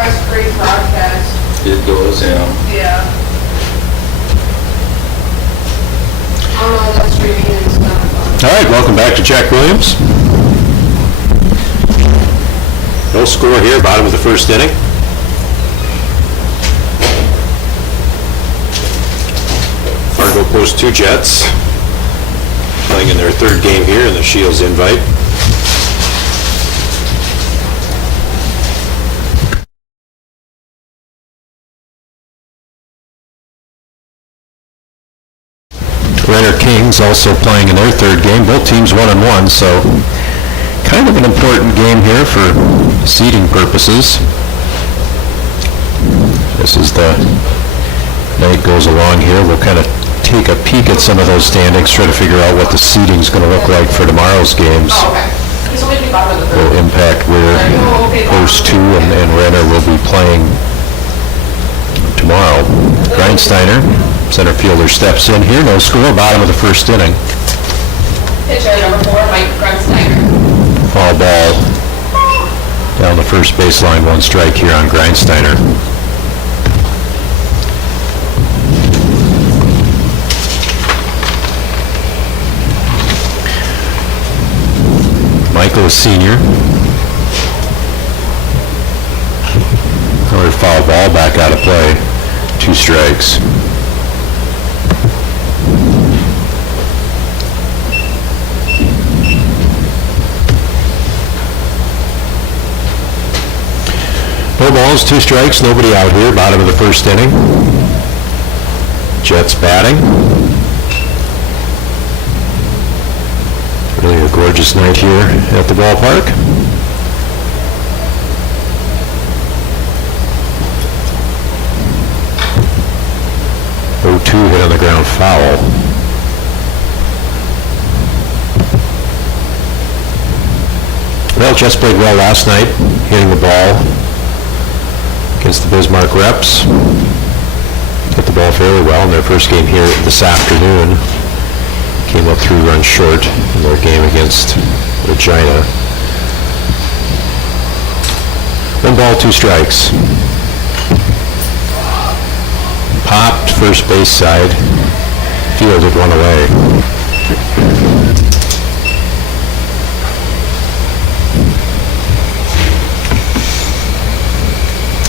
press free broadcast. It goes, Yeah. Oh no, that's streaming and stuff. All right, welcome back to Jack Williams. No score here, bottom of the first inning. Fargo Post 2 Jets playing in their third game here in the Scheels Invite. Renner Kings also playing in their third game. Both teams 1-1, so kind of an important game here for seeding purposes. This is the night goes along here. We'll kind of take a peek at some of those standings, try to figure out what the seeding's going to look like for tomorrow's games. Will impact where Post 2 and Renner will be playing tomorrow. Grindsteiner, center fielder, steps in here. No score, bottom of the first inning. Pitcher number 4, Mike Grunsteiner. Foul ball down the first baseline, 1 strike here on Grindsteiner. Michael is senior. Another foul ball, back out of play. 2 strikes. No balls, 2 strikes, nobody out here, bottom of the first inning. Jets batting. Really a gorgeous night here at the ballpark. Oh, 2 hit on the ground foul. Well, Jets played well last night, hitting the ball against the Bismarck Reps. Hit the ball fairly well in their first game here this afternoon. Came up 3 runs short in their game against Regina. 1 ball, 2 strikes. Popped first base side. Fielded 1 away.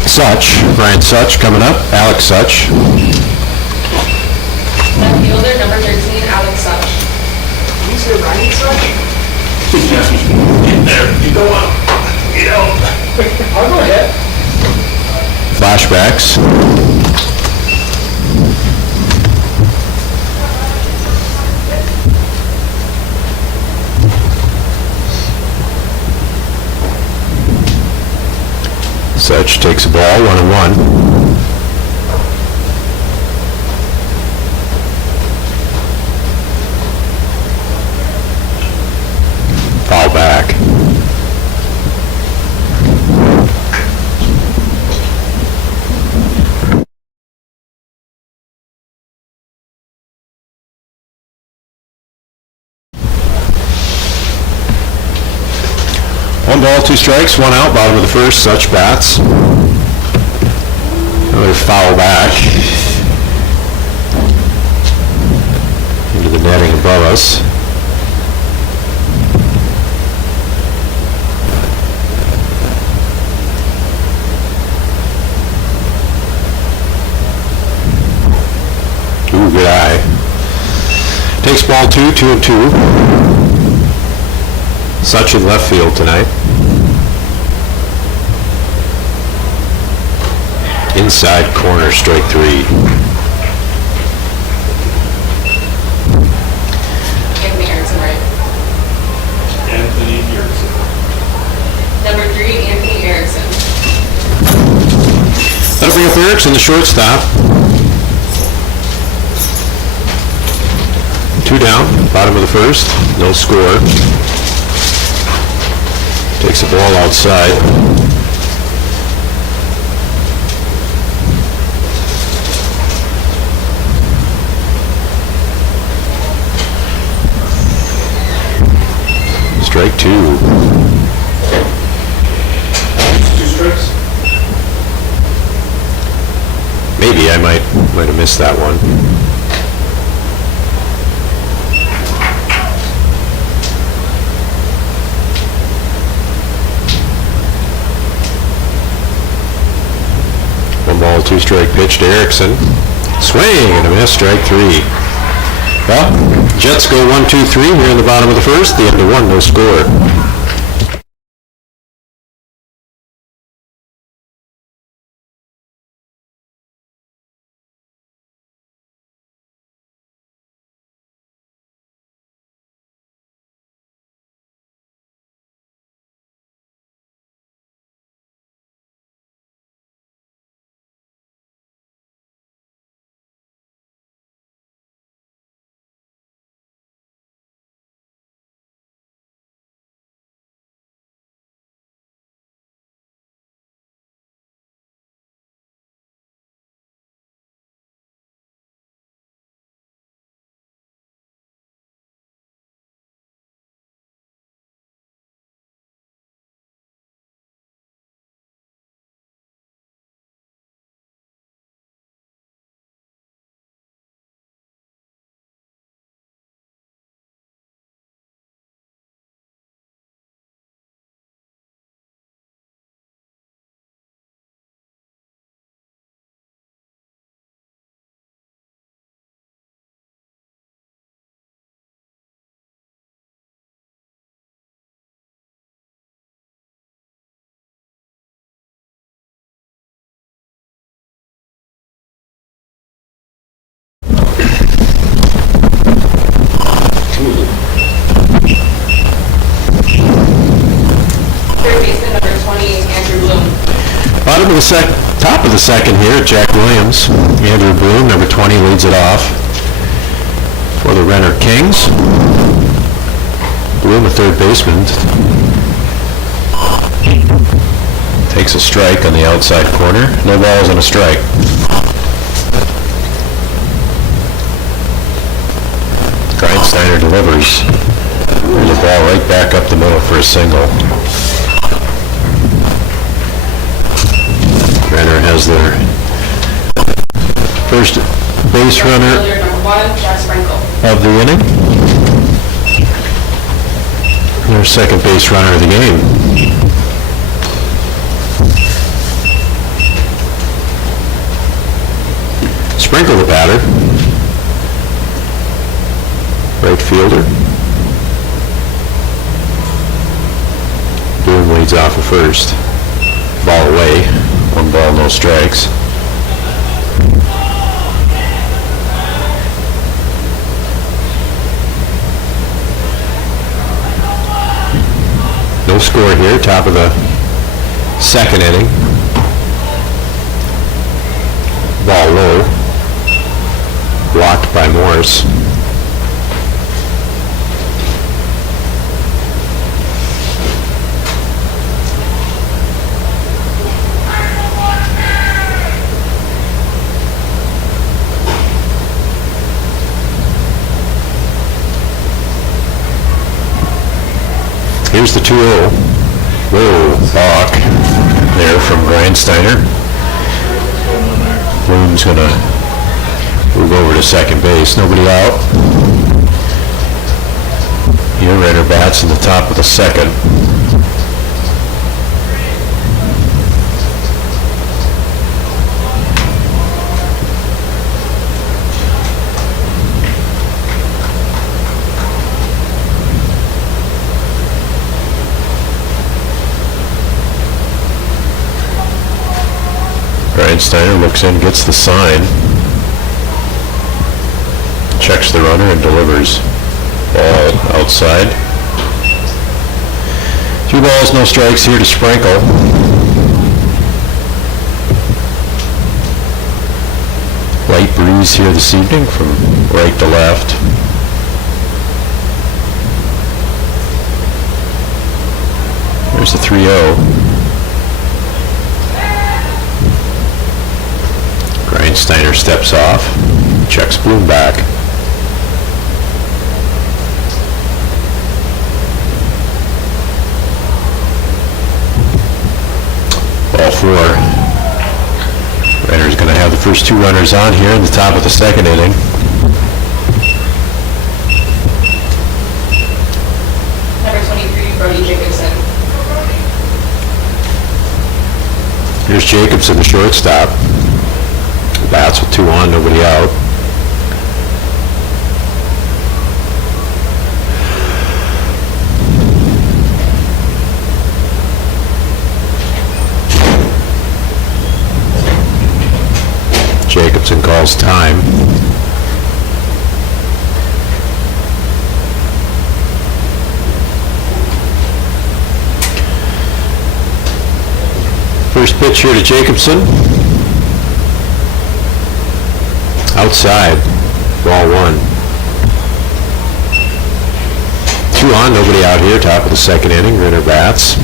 Such, Brian Such coming up. Alex Such. Left fielder number 13, Alex Such. You say Ryan Such? Get there, you go up, get out. I'll go ahead. Flashbacks. Such takes a ball, 1-1. Foul back. One ball, 2 strikes, 1 out, bottom of the first. Such bats. Another foul back into the netting above us. Ooh, good eye. Takes ball 2, 2-2. Such in left field tonight. Inside corner, strike 3. Anthony Erickson, right? Anthony Erickson. Number 3, Anthony Erickson. That'll bring up Erickson, the shortstop. 2 down, bottom of the first, no score. Takes the ball outside. Strike 2. 2 strikes. Maybe, I might have missed that one. One ball, two strike pitch to Erickson. Swing and a miss, strike three. Well, Jets go 1-2-3 here in the bottom of the first. The end of one, no score. Third baseman number 20 is Andrew Bloom. Top of the second here, Jack Williams. Andrew Bloom, number 20, leads it off for the Renner Kings. Bloom, a third baseman, takes a strike on the outside corner. No balls and a strike. Grindsteiner delivers. There's a ball right back up the middle for a single. Renner has their first base runner Fielder number 1, Jack Sprinkle. of the inning. Their second base runner of the game. Sprinkle the batter. Right fielder. Bloom leads off at first. Ball away. One ball, no strikes. No score here, top of the second inning. Ball low. Blocked by Morris. Here's the 2-0. Whoa, balk there from Grindsteiner. Bloom's gonna move over to second base. Nobody out. Here, Renner bats in the top of the second. Grindsteiner looks in, gets the sign, checks the runner and delivers. Ball outside. 2 balls, no strikes here to Sprinkle. Light breeze here this evening from right to left. There's the 3-0. Grindsteiner steps off, checks Bloom back. Ball 4. Renner's going to have the first two runners on here in the top of the second inning. Number 23, Brody Jacobson. Here's Jacobson, the shortstop. Bats with two on, nobody out. Jacobson calls time. First pitch here to Jacobson. Outside, ball one. Two on, nobody out here, top of the second inning. Renner bats.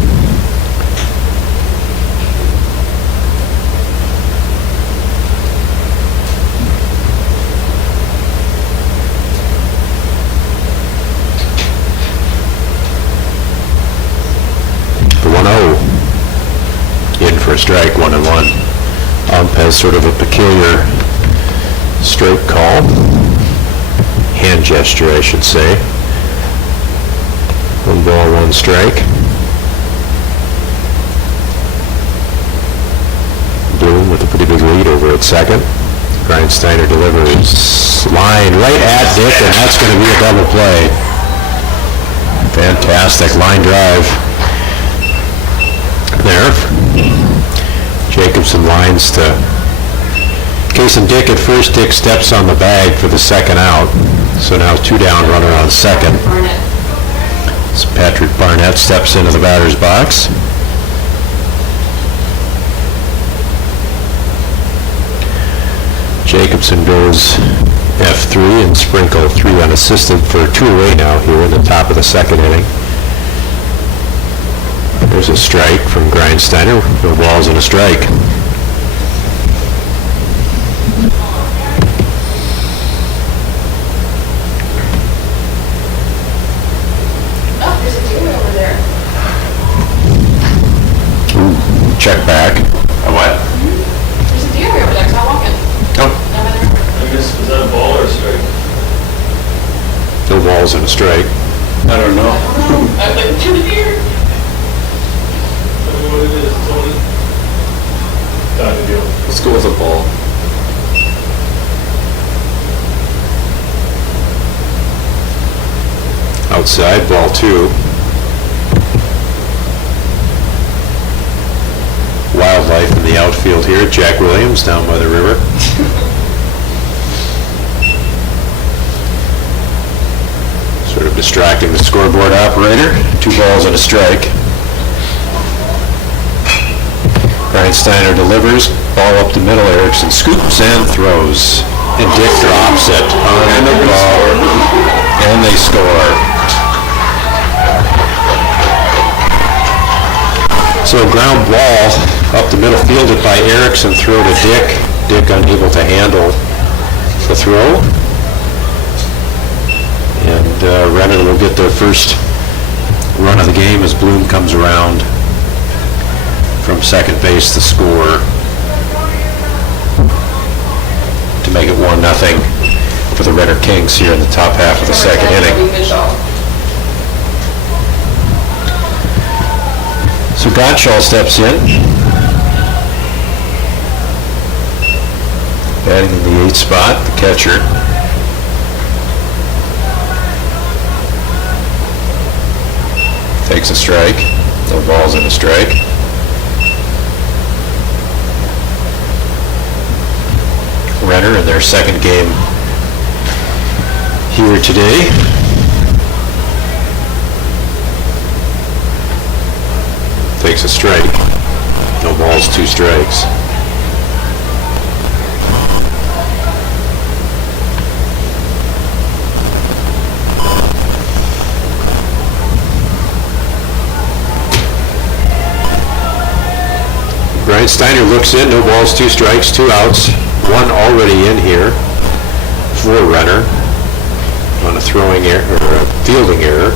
The 1-0. In for a strike, 1-1. Ump has sort of a peculiar strike call. Hand gesture, I should say. 1 ball, 1 strike. Bloom with a pretty big lead over at second. Grindsteiner delivers line right at Dick, and that's going to be a double play. Fantastic line drive there. Jacobson lines to Case and Dick at first. Dick steps on the bag for the second out. So now 2 down, runner on second. So Patrick Barnett steps into the batter's box. Jacobson goes F3 and Sprinkle 3 unassisted for 2 away now here in the top of the second inning. There's a strike from Grindsteiner. No balls and a strike. Oh, there's a deer over there. Ooh, check back. A what? There's a deer over there, 'cause I'm walking. Oh, Down by the river. I guess, was that a ball or a strike? no balls and a strike. I don't know. I was like, to the deer. Tell me what it is, Tony. Not a deal. Let's go with a ball. Outside, ball 2. Wildlife in the outfield here. Jack Williams down by the river. Sort of distracting the scoreboard operator. 2 balls and a strike. Grindsteiner delivers. Ball up the middle. Erickson scoops and throws. And Dick drops it on the ball. And they score. So a ground ball up the middle, fielded by Erickson, throw to Dick. Dick unable to handle the throw. And Renner will get their first run of the game as Bloom comes around from second base to score to make it 1-0 for the Renner Kings here in the top half of the second inning. So Gottschall steps in, batting in the 8th spot, the catcher. Takes a strike, no balls and a strike. Renner in their second game here today. Takes a strike. No balls, 2 strikes. Grindsteiner looks in, no balls, 2 strikes, 2 outs. 1 already in here for Renner on a throwing error, or a fielding error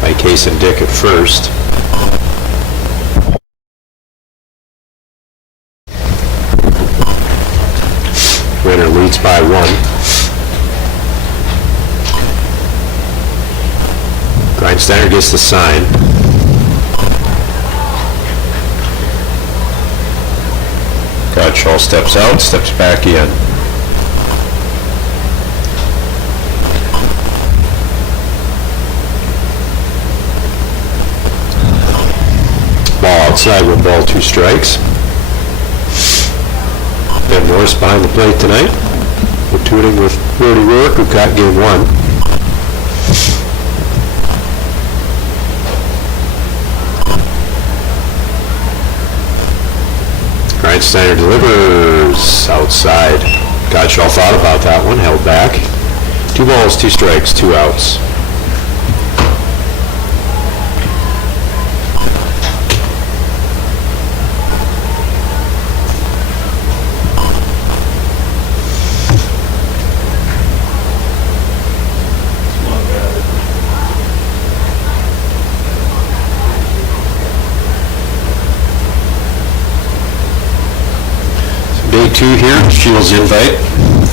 by Case and Dick at first. Renner leads by 1. Grindsteiner gets the sign. Godshaw steps out, steps back in. Ball outside with ball 2 strikes. Ben Morris behind the plate tonight. Platooning with Brody Rourke, who got game 1. Grindsteiner delivers outside. Godshaw thought about that one, held back. 2 balls, 2 strikes, 2 outs. Day 2 here, Scheels invite,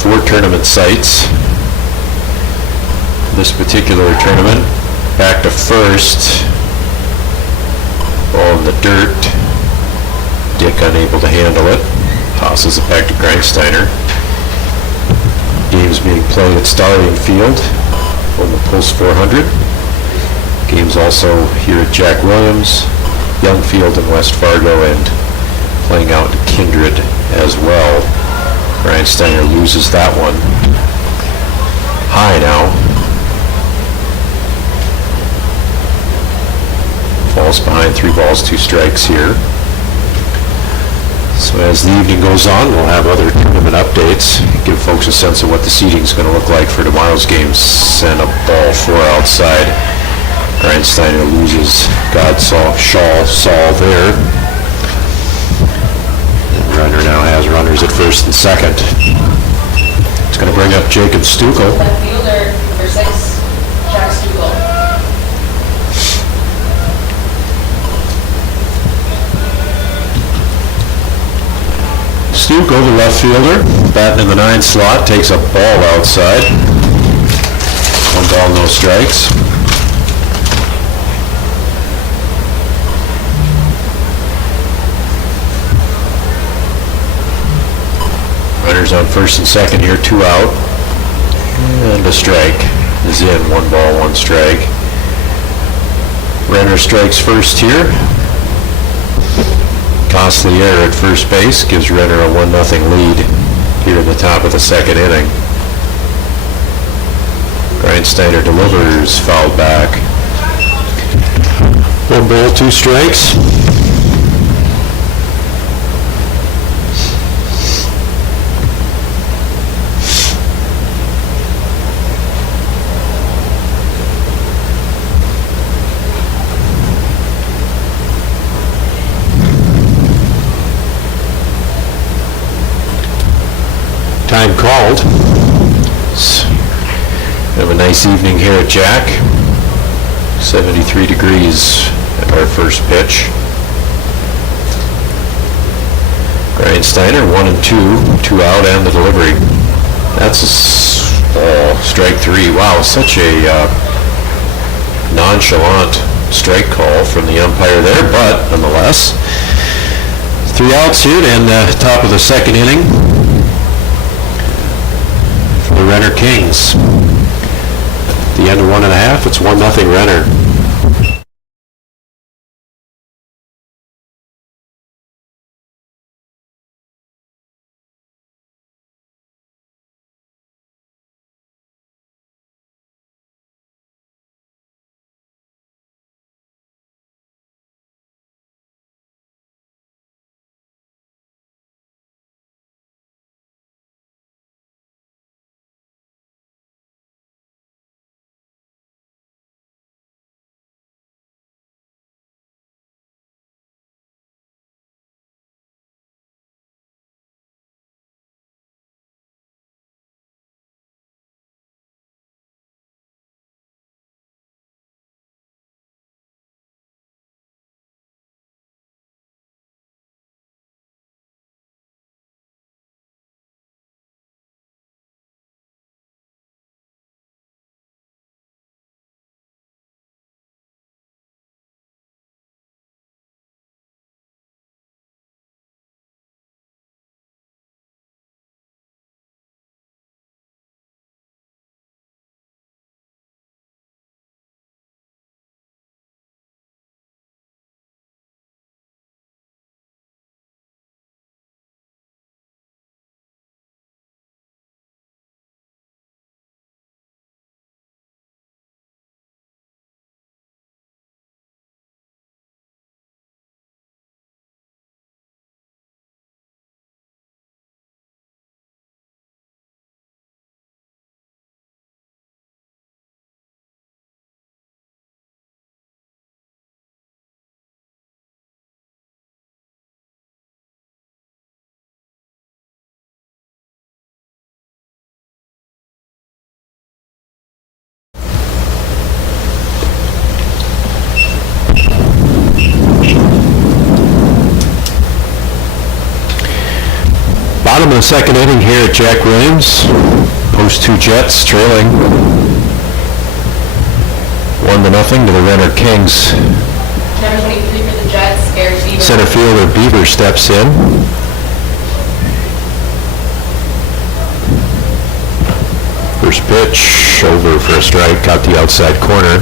4 tournament sites. This particular tournament, back to first, ball in the dirt. Dick unable to handle it, tosses it back to Grindsteiner. Games being played at Starling Field on the Pulse 400. Games also here at Jack Williams, Young Field in West Fargo, and playing out in Kindred as well. Grindsteiner loses that one. High now. Falls behind, 3 balls, 2 strikes here. So as the evening goes on, we'll have other tournament updates, give folks a sense of what the seating's going to look like for tomorrow's games. Send a ball 4 outside. Grindsteiner loses Shaw there. Renner now has runners at first and second. It's going to bring up Jacob Stukel. Left fielder, number 6, Jack Stukel. Stukel, the left fielder, batting in the 9 slot, takes a ball outside. 1 ball, no strikes. Runners on first and second here, 2 out. And a strike is in, 1 ball, 1 strike. Renner strikes first here. Costly error at first base gives Renner a 1-0 lead here in the top of the 2nd inning. Grindsteiner delivers, fouled back. 1 ball, 2 strikes. Time called. Have a nice evening here at Jack. 73 degrees at our first pitch. Grindsteiner 1 and 2 out, and the delivery. That's a strike 3. Wow, such a nonchalant strike call from the umpire there, but nonetheless, 3 outs here and top of the 2nd inning. The Renner Kings. At the end of 1.5, it's 1-0 Renner. the second inning here at Jack Williams. Post 2 Jets trailing 1-0 to the Renner Kings. Number 23 for the Jets, Eric Beaver. Center fielder Beaver steps in. First pitch, over for a strike, got the outside corner.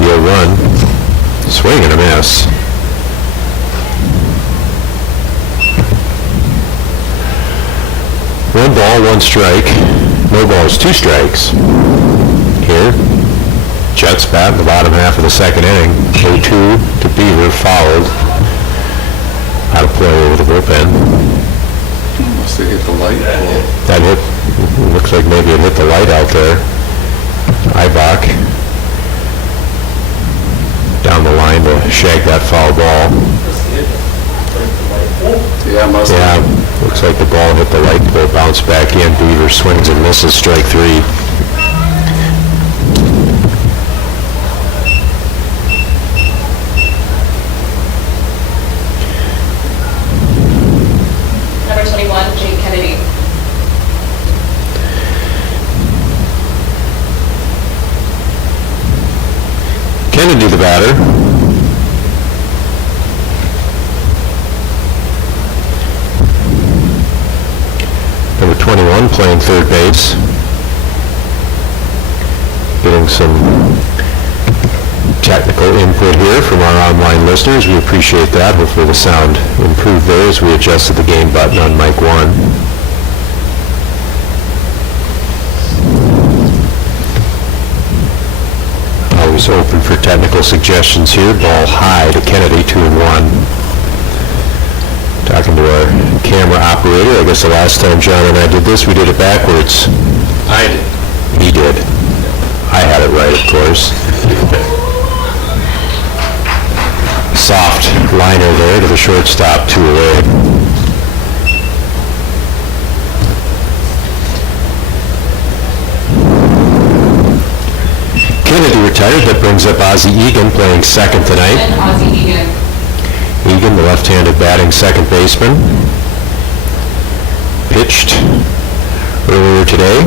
The 0-1, swing and a miss. One ball, one strike. No balls, 2 strikes. Here, Jets bat in the bottom half of the second inning. 0-2 to Beaver, fouled. Out of play over the bullpen. Must have hit the light. That hit, looks like maybe it hit the light out there. Ibach down the line to shag that foul ball. Yeah, must Yeah, have. looks like the ball hit the light pole, bounced back in. Beaver swings and misses, strike 3. Number 21, Jake Kennedy. Kennedy the batter. Number 21 playing third base. Getting some technical input here from our online listeners. We appreciate that. Hopefully the sound improved there as we adjusted the game button on mic 1. Always open for technical suggestions here. Ball high to Kennedy, 2-1. Talking to our camera operator. I guess the last time John and I did this, we did it backwards. I did. He did. I had it right, of course. Soft liner there to the shortstop, 2 away. Kennedy retired. That brings up Ozzie Egan playing second tonight. And Ozzie Egan. Egan, the left-handed batting second baseman. Pitched earlier today.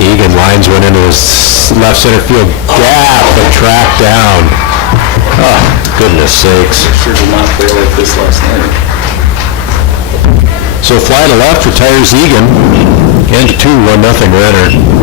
Egan lines one into his left center field gap, but tracked down. Oh, goodness sakes. Sure did not play like this last night. So fly to left retires Egan. And to 2, 1-0 Renner.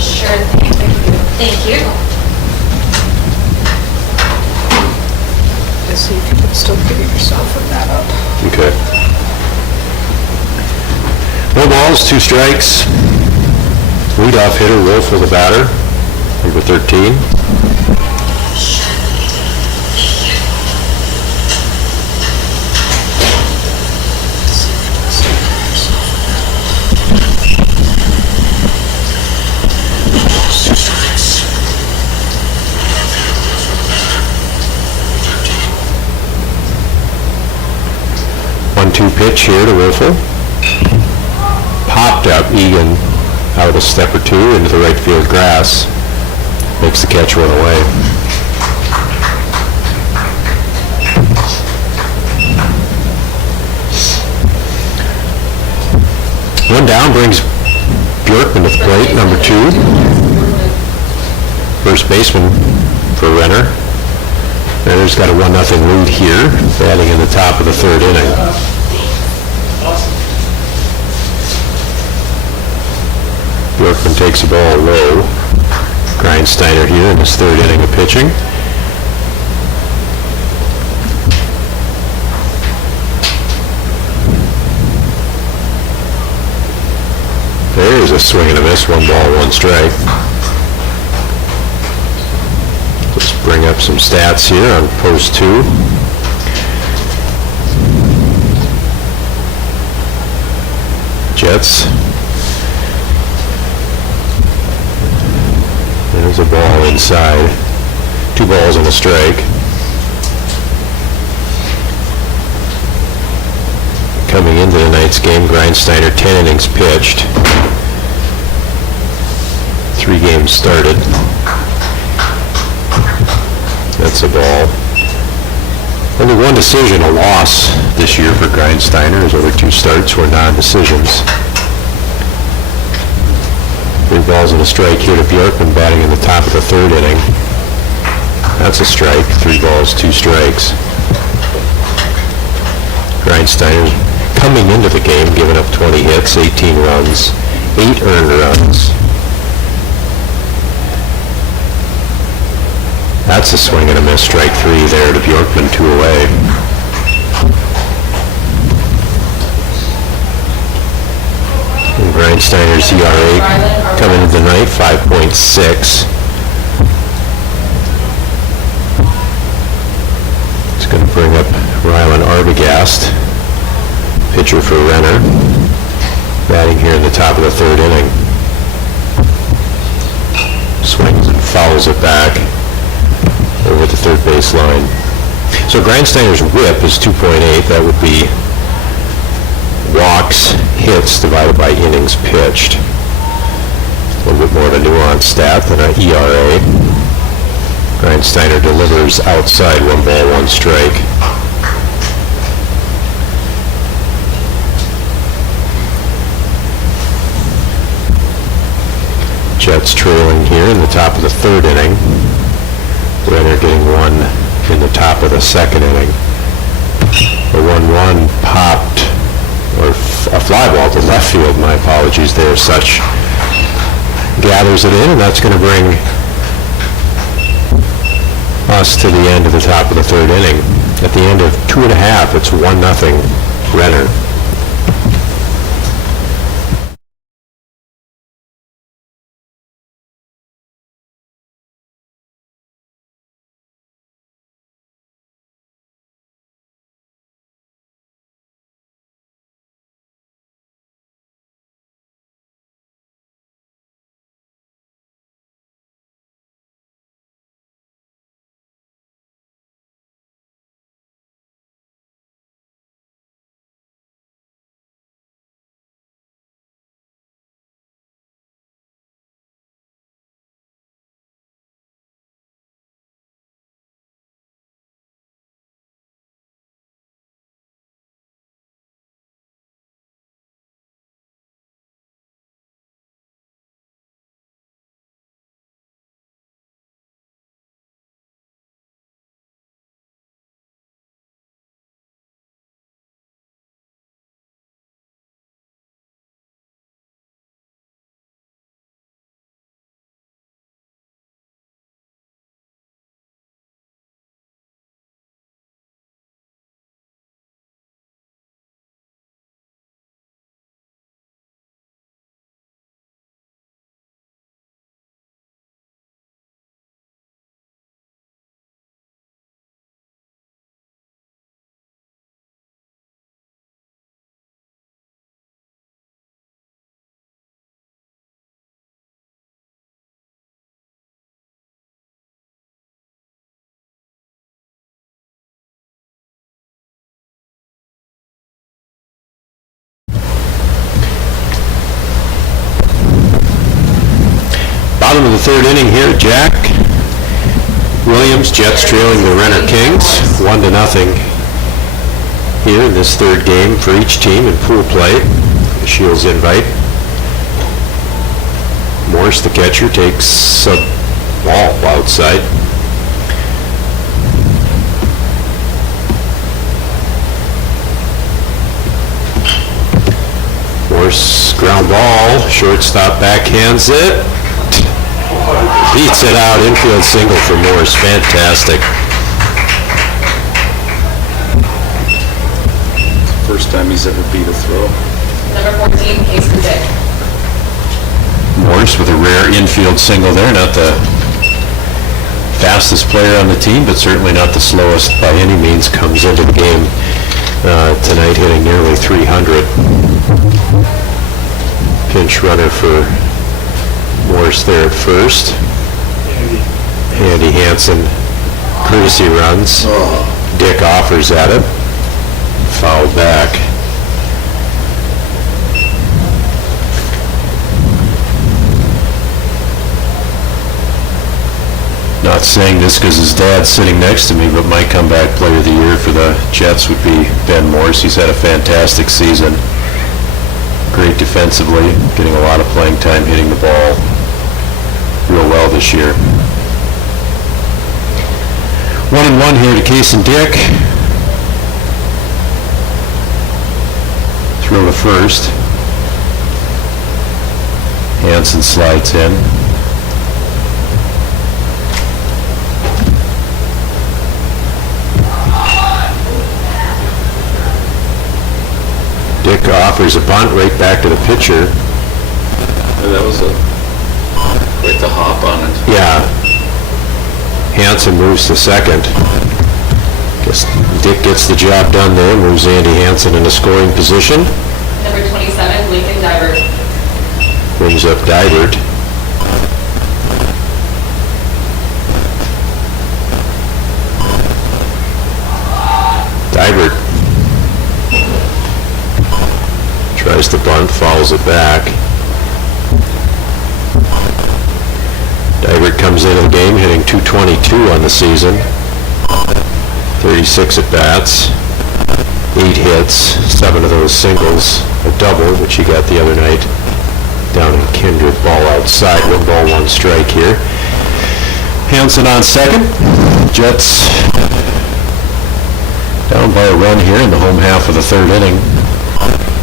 Sure thing. Thank you. to see if you can still hear yourself with that up. Okay. No balls, 2 strikes. Leadoff hitter, Wolf with the batter, number 13. One-two pitch here to Wolfel. Popped up, Egan out a step or two into the right field grass. Makes the catch run away. One down brings Bjorkman to the plate, number 2. First baseman for Renner. Renner's got a 1-0 lead here, batting in the top of the 3rd inning. Bjorkman takes the ball low. Grindsteiner here in his 3rd inning of pitching. There's a swing and a miss, 1 ball, 1 strike. Let's bring up some stats here on post 2. Jets. There's a ball inside. 2 balls and a strike. Coming into tonight's game, Grindsteiner, 10 innings pitched. 3 games started. That's a ball. Only 1 decision, a loss this year for Grindsteiner. His other 2 starts were non-decisions. 3 balls and a strike here to Bjorkman, batting in the top of the 3rd inning. That's a strike. 3 balls, 2 strikes. Grindsteiner coming into the game, giving up 20 hits, 18 runs, 8 earned runs. That's a swing and a miss, strike 3 there to Bjorkman, 2 away. And Grindsteiner's ERA coming into the night, 5.6. It's going to bring up Rylan Arbogast, pitcher for Renner, batting here in the top of the 3rd inning. Swings and fouls it back over the 3rd base line. So Grindsteiner's whip is 2.8. That would be walks, hits divided by innings pitched. A little bit more of a nuanced stat than an ERA. Grindsteiner delivers outside, 1 ball, 1 strike. Jets trailing here in the top of the 3rd inning. Renner getting 1 in the top of the 2nd inning. The 1-1 popped, or a fly ball to left field, my apologies there. Such gathers it in, and that's going to bring us to the end of the top of the 3rd inning. At the end of 2.5, it's 1-0 Renner. third inning here, Jack Williams, Jets trailing the Renner Kings 1-0 here in this third game for each team in pool play. The Scheels invite. Morse, the catcher, takes a ball outside. Morse, ground ball, shortstop backhands it. Beats it out, infield single for Morse, fantastic. First time he's ever beat a throw. Number 14, Case for Dick. Morse with a rare infield single there, not the fastest player on the team, but certainly not the slowest by any means, comes into the game tonight hitting nearly 300. Pinch runner for Morse there at first. Andy Hansen, courtesy runs. Dick offers at it. Foul back. Not saying this because his dad's sitting next to me, but my comeback player of the year for the Jets would be Ben Morse. He's had a fantastic season. Great defensively, getting a lot of playing time, hitting the ball real well this year. 1-1 here to Case and Dick. Throw to first. Hansen slides in. Dick offers a bunt right back to the pitcher. And that was quite the hop on it. Yeah. Hansen moves to second. Guess Dick gets the job done there, moves Andy Hansen in a scoring position. Number 27, Lincoln Divert. Brings up Divert. Divert tries to bunt, fouls it back. Divert comes into the game hitting .222 on the season. 36 at-bats, 8 hits, 7 of those singles, a double, which he got the other night down in Kindred. Ball outside, 1 ball, 1 strike here. Hansen on second. Jets down by a run here in the home half of the third inning.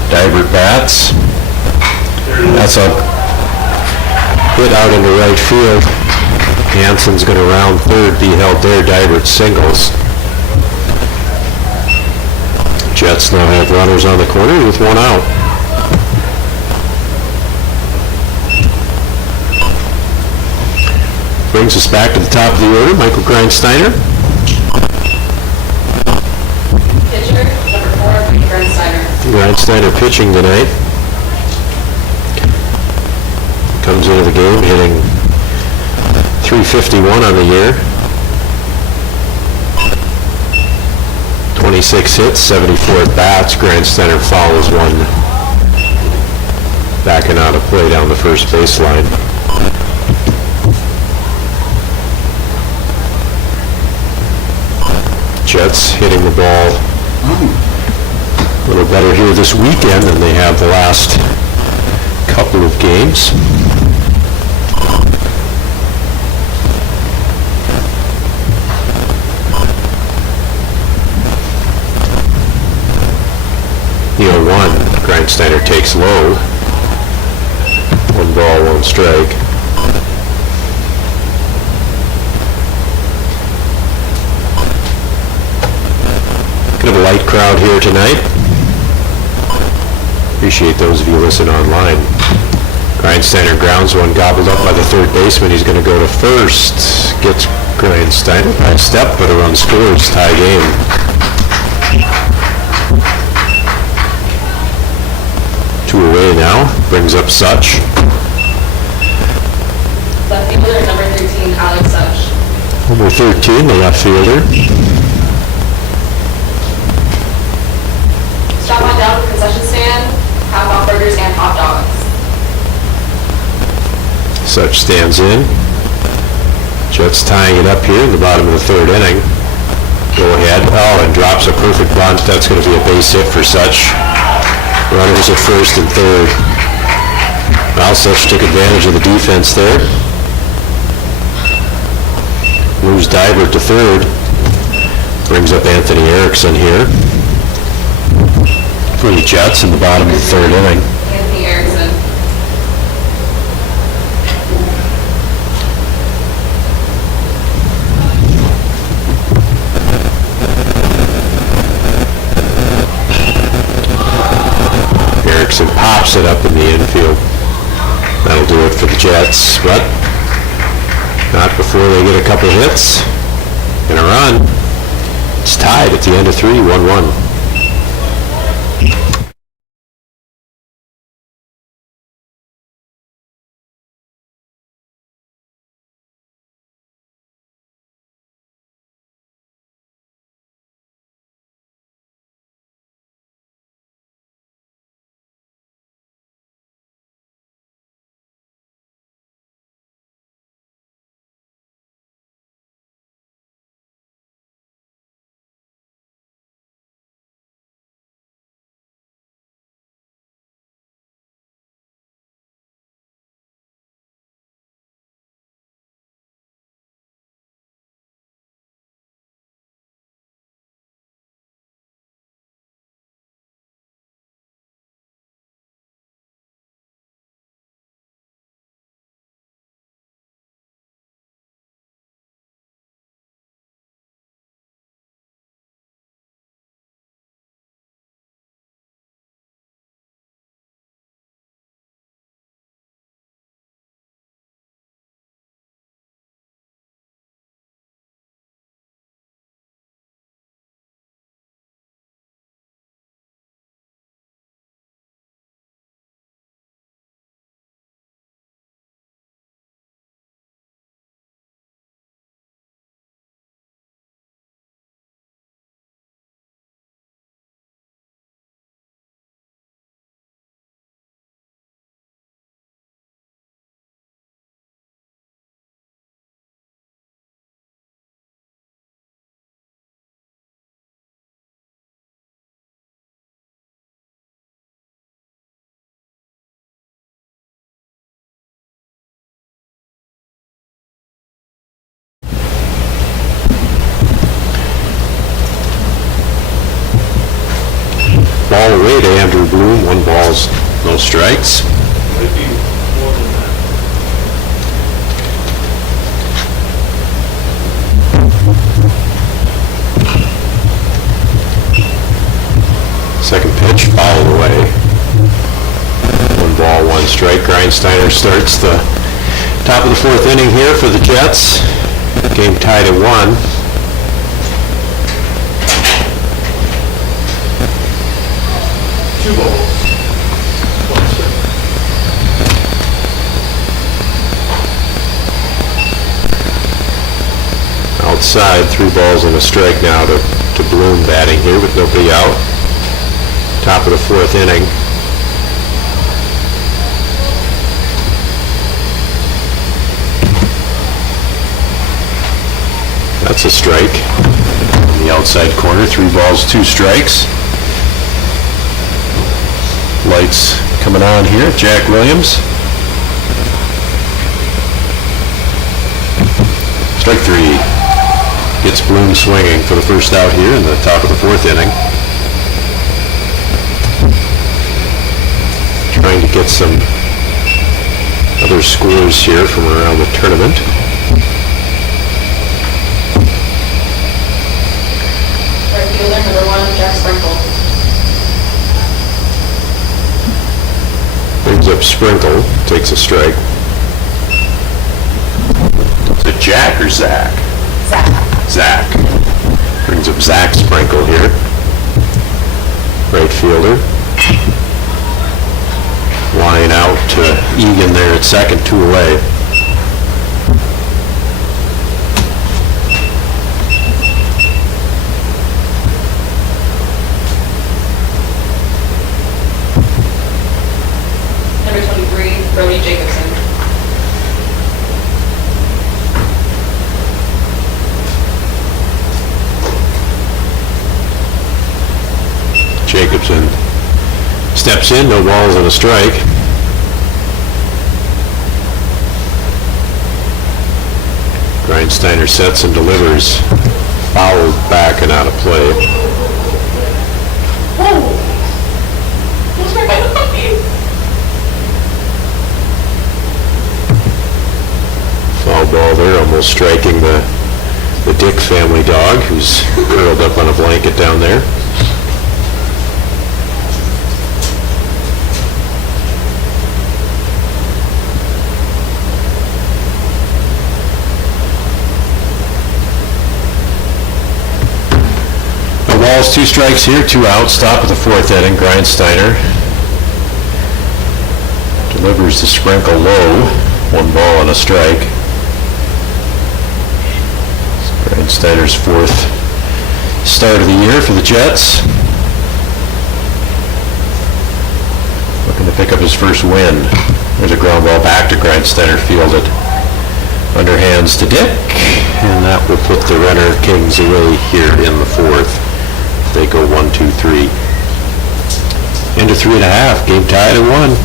Divert bats. That's a hit out into right field. Hansen's going to round third, be held there. Divert singles. Jets now have runners on the corner with 1 out. Brings us back to the top of the order. Michael Grindsteiner. Pitcher, number 4, Mike Grindsteiner. Grindsteiner pitching tonight. Comes into the game hitting .351 on the year. 26 hits, 74 at-bats. Grindsteiner follows one backing out of play down the first baseline. Jets hitting the ball a little better here this weekend than they have the last couple of games. The 0-1, Grindsteiner takes low. 1 ball, 1 strike. Kind of a light crowd here tonight. Appreciate those of you listening online. Grindsteiner grounds one, gobbled up by the third baseman. He's going to go to first. Gets Grindsteiner by a step, but a run scores. Tie game. Two away now. Brings up Such. Left fielder, number 13, Alex Such. Number 13, the left fielder. Stop on down to the concession stand, half-off burgers and hot dogs. Such stands in. Jets tying it up here in the bottom of the third inning. Go ahead, and drops a perfect bunt. That's going to be a base hit for Such. Runners at first and third. Well, Such took advantage of the defense there. Moves Diver to third. Brings up Anthony Erickson here for the Jets in the bottom of the third inning. Anthony Erickson. Erickson pops it up in the infield. That'll do it for the Jets, but not before they get a couple hits and a run. It's tied at the end of 3, 1-1. Ball away to Andrew Bloom. 1 ball, no strikes. Might be more than that. Second pitch, fouled away. 1 ball, 1 strike. Grindsteiner starts the top of the 4th inning here for the Jets. Game tied at 1. Two balls. One strike. Outside, 3 balls and a strike now to Bloom batting here with nobody out. Top of the 4th inning. That's a strike. In the outside corner, 3 balls, 2 strikes. Lights coming on here. Jack Williams. Strike 3. Gets Bloom swinging for the first out here in the top of the 4th inning. Trying to get some other scores here from around the tournament. Right fielder, number 1, Jack Sprinkle. Brings up Sprinkle, takes a strike. Is it Jack or Zach? Zach. Zach. Brings up Zach Sprinkle here. Right fielder. Line out to Egan there at second, 2 away. Number 23, Brody Jacobson. Steps in, no balls and a strike. Grindsteiner sets and delivers. Fouled back and out of play. Foul ball there, almost striking the Dick family dog, who's curled up on a blanket down there. No balls, 2 strikes here, 2 outs. Top of the 4th inning. Grindsteiner delivers the sprinkle low. 1 ball and a strike. Grindsteiner's 4th start of the year for the Jets. Looking to pick up his first win. There's a ground ball back to Grindsteiner, fielded underhands to Dick, and that will put the Renner Kings away here in the 4th. They go 1-2-3. Into 3.5. Game tied at 1.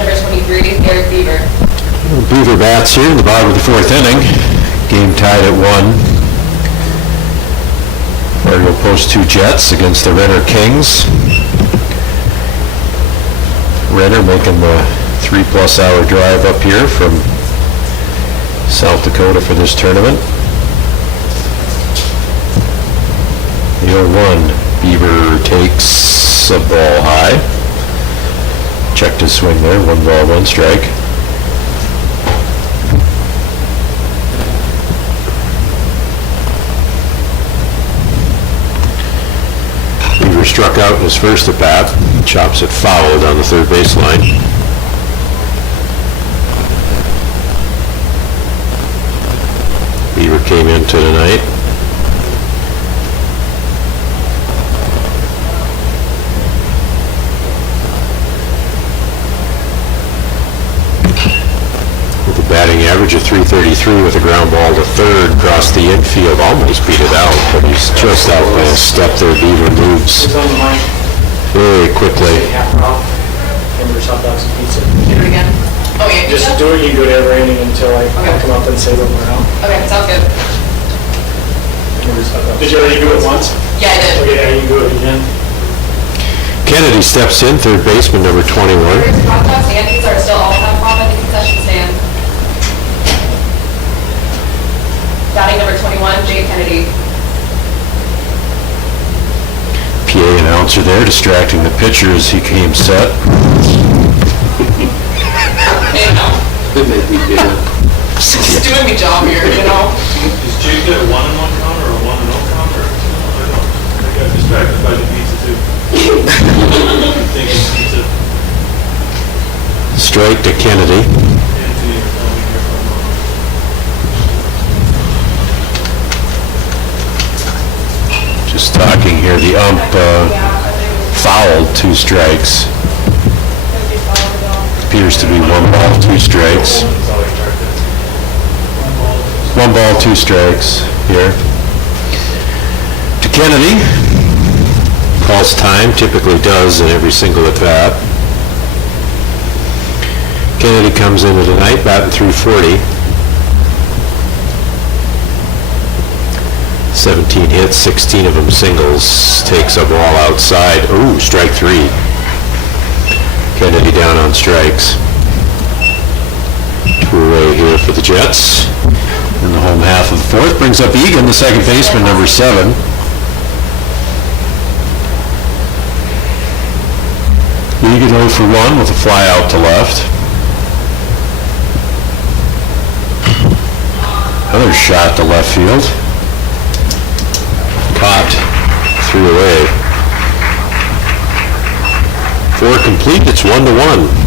Number 23, Eric Beaver. Beaver bats here in the bottom of the 4th inning. Game tied at 1. Fargo post 2 Jets against the Renner Kings. Renner making the 3+ hour drive up here from South Dakota for this tournament. The 0-1. Beaver takes a ball high. Checked his swing there. 1 ball, 1 strike. Beaver struck out in his first at bat. Chops it foul down the 3rd baseline. Beaver came into tonight. Batting average of .333 with a ground ball to 3rd, across the infield, almost beat it out, but he's just out by a step there. Beaver moves very quickly. Hamburgers, hot dogs, and pizza. Do it again. Oh, yeah. Just do it, you do it every inning until I come up and say what we're out. Okay, sounds good. Hamburgers, hot dogs. Did you already do it once? Yeah, I did. Okay, yeah, you do it again. Kennedy steps in, 3rd baseman, number 21. Hot dogs and pizza are still all have pop at the concession stand. Batting number 21, Jay Kennedy. PA announcer there distracting the pitcher as he came set. Hey, no. It made me do it. He's doing me job here, you know? Is Jake get a 1-1 count or a 1-0 count or? I don't know. I got distracted by the pizza too. Thinking pizza. Strike to Kennedy. Anthony, tell me here for a moment. Just talking here, the ump fouled 2 strikes. Appears to be 1 ball, 2 strikes. That's all I marked it. 1 ball, 2 strikes here. To Kennedy. Calls time, typically does in every single at bat. Kennedy comes into tonight, batting .340. 17 hits, 16 of them singles, takes a ball outside. Ooh, strike 3. Kennedy down on strikes. 2 away here for the Jets. In the home half of the 4th, brings up Egan, the second baseman, number 7. Egan 0 for 1 with a fly out to left. Another shot to left field. Caught. 3 away. 4 complete, it's 1-1.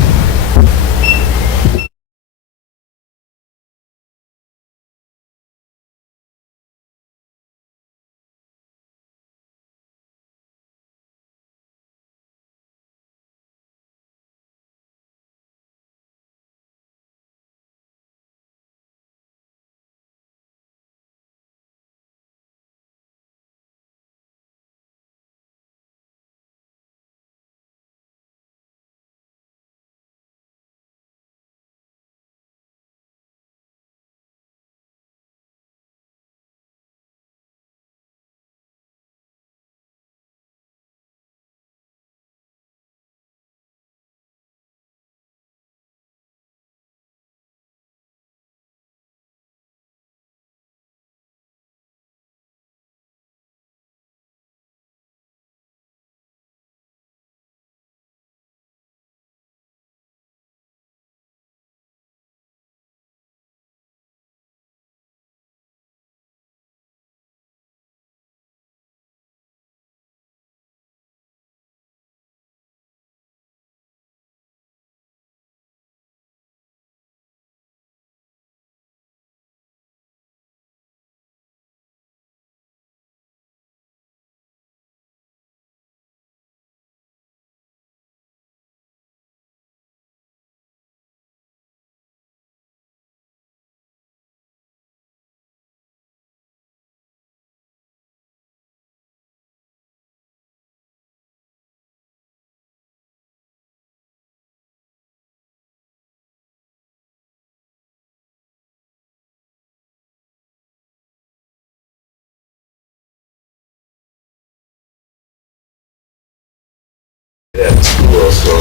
Yeah, it's cool, so.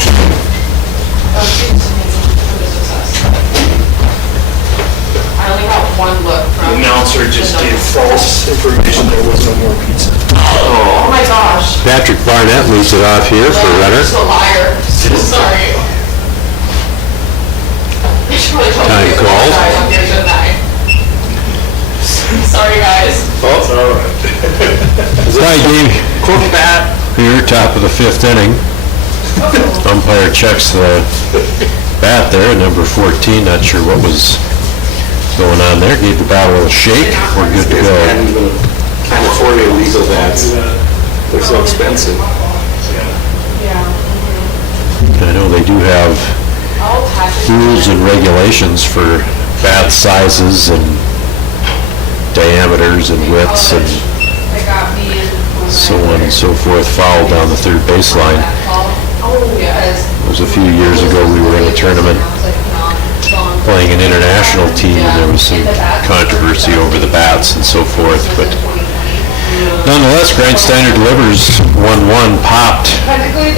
I only got 1 look from... The announcer just gave false information, there was no more pizza. Oh my gosh. Patrick Barnett leads it off here for Renner. Just a liar. So sorry. I should probably tell Time you called. guys on the end of the night. Sorry, guys. Oh, it's all right. Tie game Quick bat. here, top of the 5th inning. Umpire checks the bat there, number 14, not sure what was going on there, gave the bat a little shake, we're good to go. Can't afford illegal bats. They're so expensive. Yeah. I know they do have I'll attach it. rules and regulations for bat sizes and diameters and widths and They got me in. so on and so forth, foul down the 3rd baseline. Oh, yes. It was a few years ago, we were in a tournament playing an international team, and there was some controversy over the bats and so forth, but nonetheless, Grindsteiner delivers 1-1, popped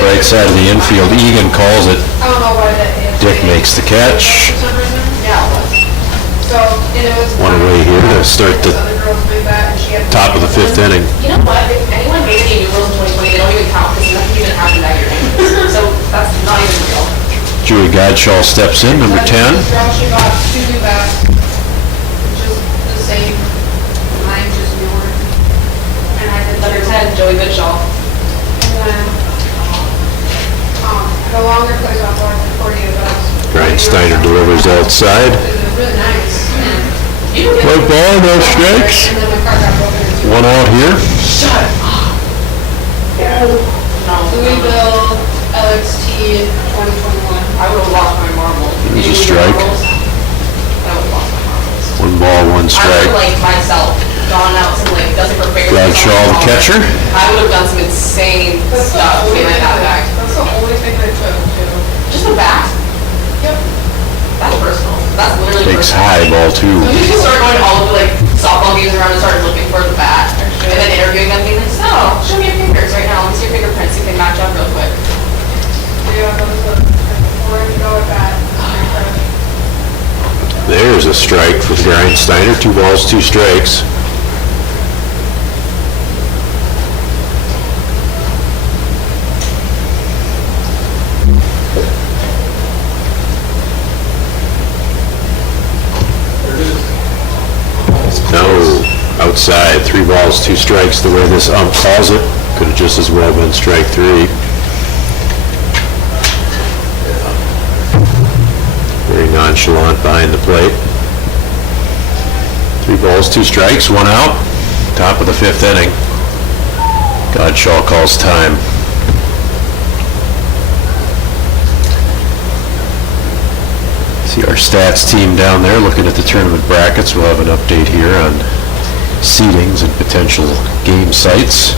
right side of the infield. Egan calls it. I don't know why that is. Dick makes the catch. For some reason? Yeah, it was. So, and it was. One away here to start the This other girl's big bat, and she had. top of the 5th inning. You know what, if anyone made any new rules in 2020, they don't even count, because nothing even happened that year. So that's not even real. Joey Godshaw steps in, number 10. This girl, she got 2 new bats, just the same, mine just newer. And I did Number 10, Joey Goodshaw. And then, no longer plays off for 40 of us. Brian Steiner delivers outside. It was really nice. One ball, no strikes. And then my car got broken into. One out here. Shut up. No. Louisville, LXT, 2021. I would have lost my marbles. There's a You strike. marbles? I would have lost my marbles. One ball, one I would strike. have, like, myself, gone out some, like, does it for favors. Bradshaw, the catcher. I would have done some insane That's the stuff only behind that thing- back. That's the only thing I took, too. Just the bat? Yep. That's personal. That's literally Takes personal. high, ball 2. So you just start going all of the, like, softball games around and start looking for the bat, and then interviewing them, being like, so, show me your fingers right now, let's see your fingerprints, see if they match up real quick. Yeah, that was a $400 bat. There's a strike for Brian Steiner. 2 balls, 2 strikes. No, outside. 3 balls, 2 strikes. The way this ump calls it, could have just as well been strike 3. Very nonchalant behind the plate. 3 balls, 2 strikes, 1 out. Top of the 5th inning. Godshaw calls time. See our stats team down there looking at the tournament brackets. We'll have an update here on seedings and potential game sites.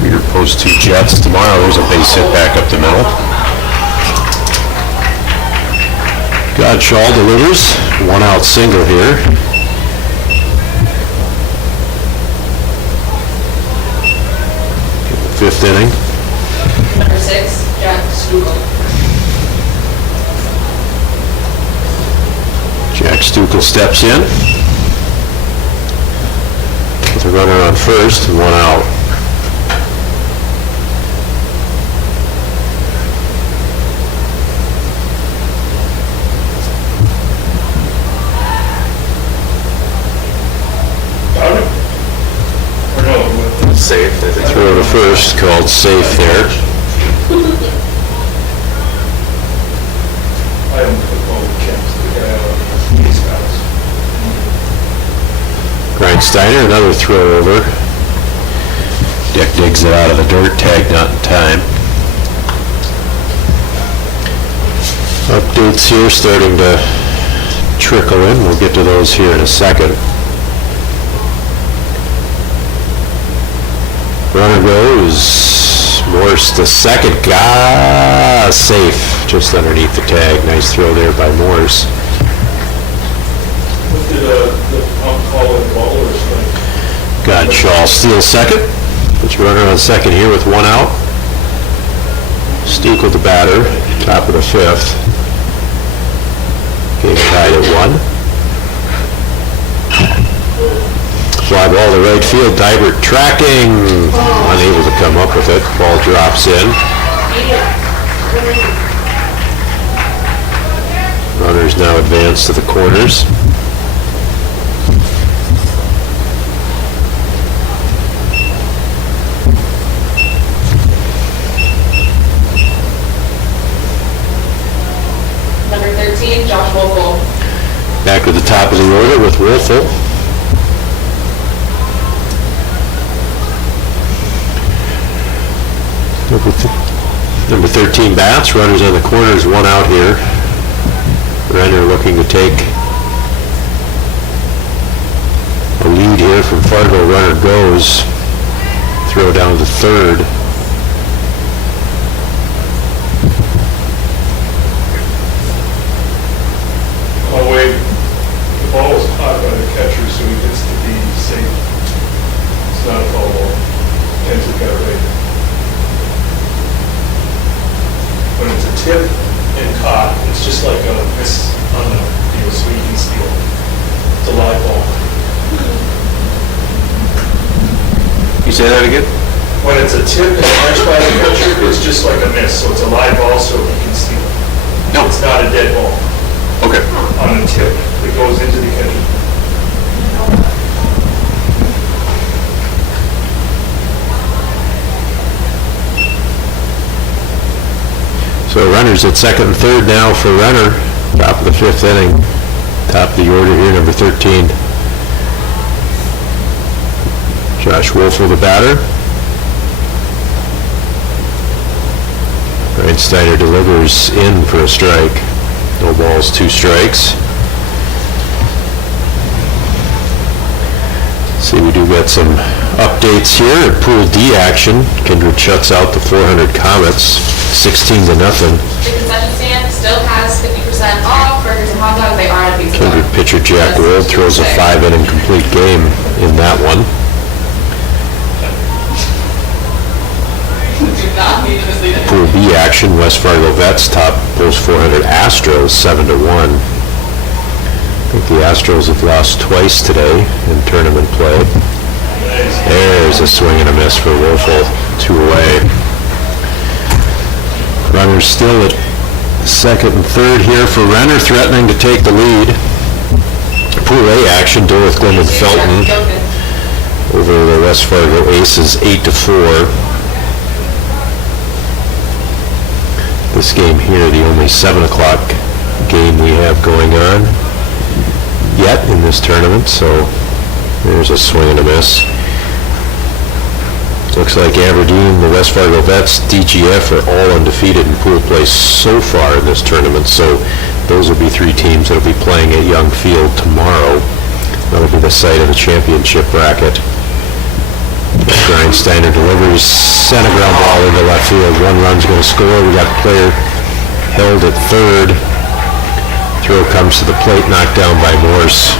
Reader Post 2 Jets tomorrow. There's a base hit back up the middle. Godshaw delivers. 1 out single here. Fifth inning. Number 6, Jack Stugal. Jack Stukel steps in with a runner on first and 1 out. Got it? Or no? Safe, I think. Throw to first, called safe there. I don't football camps, the guy out of his house. Brian Steiner, another throw over. Dick digs it out of the dirt, tag not in time. Updates here starting to trickle in. We'll get to those here in a second. Runner goes. Morse the second. Safe just underneath the tag. Nice throw there by Morse. What did the ump call it, ball or strike? Godshaw steals second. Puts your runner on second here with 1 out. Stukel the batter, top of the 5th. Game tied at 1. Fly ball to right field. Dibert tracking. Unable to come up with it. Ball drops in. Runners now advance to the corners. Number 13, Josh Wolfel. Back to the top of the order with Wolfel. Number 13 bats, runners on the corners, 1 out here. Renner looking to take a lead here from Fargo. Runner goes. Throw down to third. Oh, wait, the ball was caught by the catcher, so he gets to be safe. It's not a foul ball. Kendrick got it right. When it's a tip and caught, it's just like a miss on the, so he can steal. It's a live ball. You say that again? When it's a tip and catch by the catcher, it's just like a miss, so it's a live ball so he can steal it. No. It's not a dead ball Okay. on a tip that goes into the catcher. So runners at second and third now for Renner, top of the fifth inning. Top of the order here, number 13. Josh Wolfel, the batter. Brian Steiner delivers in for a strike. No balls, 2 strikes. See, we do get some updates here at Pool D action. Kindred shuts out the 400 Comets, 16-0. The concession stand still has 50% off burgers and hot dogs. They are on a pizza. Kindred pitcher Jack Wold throws a 5-inning complete game in that one. Do not need to mislead anyone. Pool B action, West Fargo Vets top post 400 Astros 7-1. I think the Astros have lost twice today in tournament play. There's a swing and a miss for Wolfel, 2 away. Runners still at second and third here for Renner, threatening to take the lead. Pool A action, Duluth Glenwood Felton over the West Fargo Aces 8-4. This game here, the only 7 o'clock game we have going on yet in this tournament, so there's a swing and a miss. Looks like Aberdeen, the West Fargo Vets, DGF are all undefeated in pool play so far in this tournament, so those will be 3 teams that will be playing at Young Field tomorrow. That'll be the site of the championship bracket. Brian Steiner delivers, center ground ball into left field. 1 run's going to score. We got the player held at third. Throw comes to the plate, knocked down by Morse.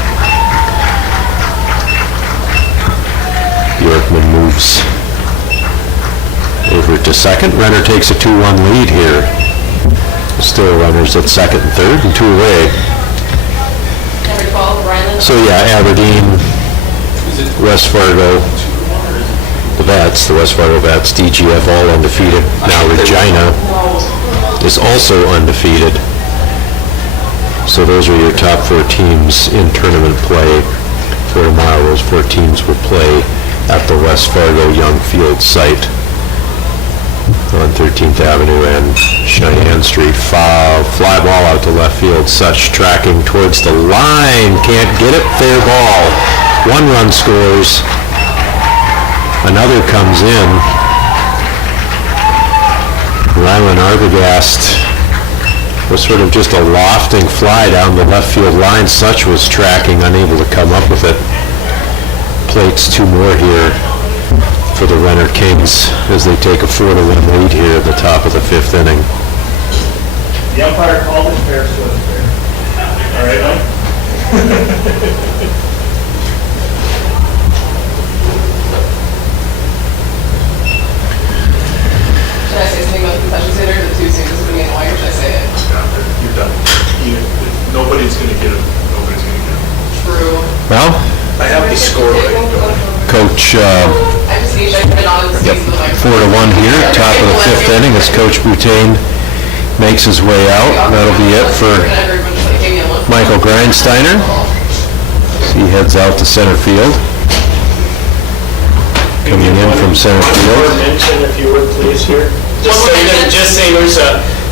Bjorkman moves over to second. Renner takes a 2-1 lead here. Still runners at second and third and 2 away. Number 12, Ryland. So yeah, Aberdeen, West Fargo, the Vets, the West Fargo Vets, DGF all undefeated. Now Regina is also undefeated. So those are your top 4 teams in tournament play for tomorrow. Those 4 teams will play at the West Fargo Young Field site on 13th Avenue and Cheyenne Street. Fly ball out to left field. Such tracking towards the line. Can't get it. Fair ball. 1 run scores. Another comes in. Rylan Arbogast was sort of just a lofting fly down the left field line. Such was tracking, unable to come up with it. Plates 2 more here for the Renner Kings as they take a 4-1 lead here at the top of the 5th inning. The umpire called it fair, so it's fair. All right, Mike? Should I say something about the concession stand, or is it too soon? This is going to be annoying, or should I say it? You're done. Nobody's going to get it. Nobody's going to get it. True. Well, I have the score right. Coach, I just need to put it on the seats of the microphone. 4-1 here, top of the 5th inning as Coach Boutain makes his way out. That'll be it for Michael Grindsteiner. He heads out to center field. Coming in from center One field. more mention, if you would, please, here. Just say there's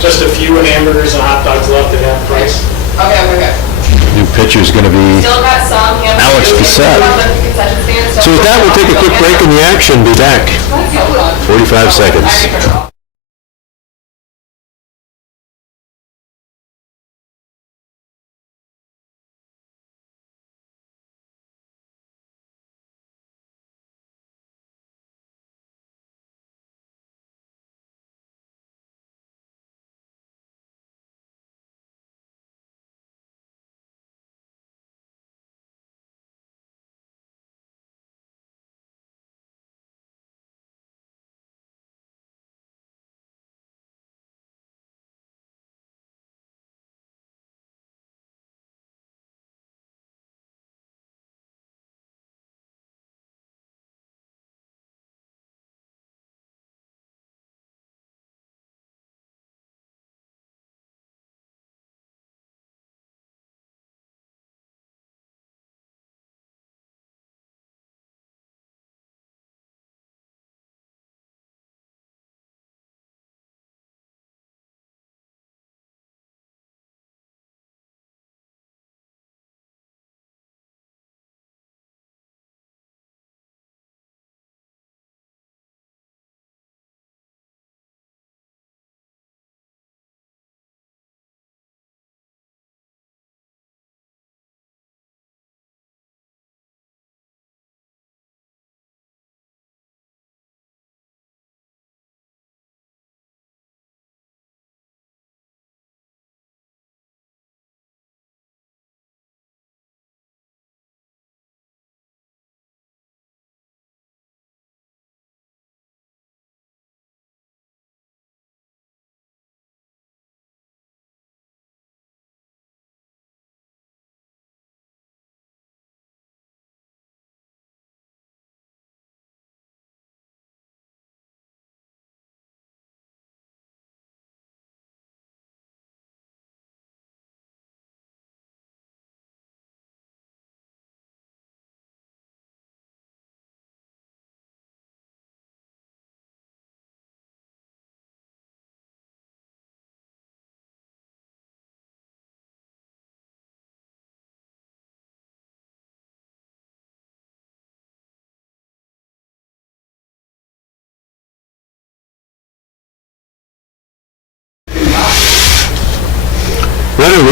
just a few hamburgers and hot dogs left at half price. Okay. New pitcher's going to be... Still got some. Alex Bissett. So with that, we'll take a quick break in the action. Be back. 45 seconds.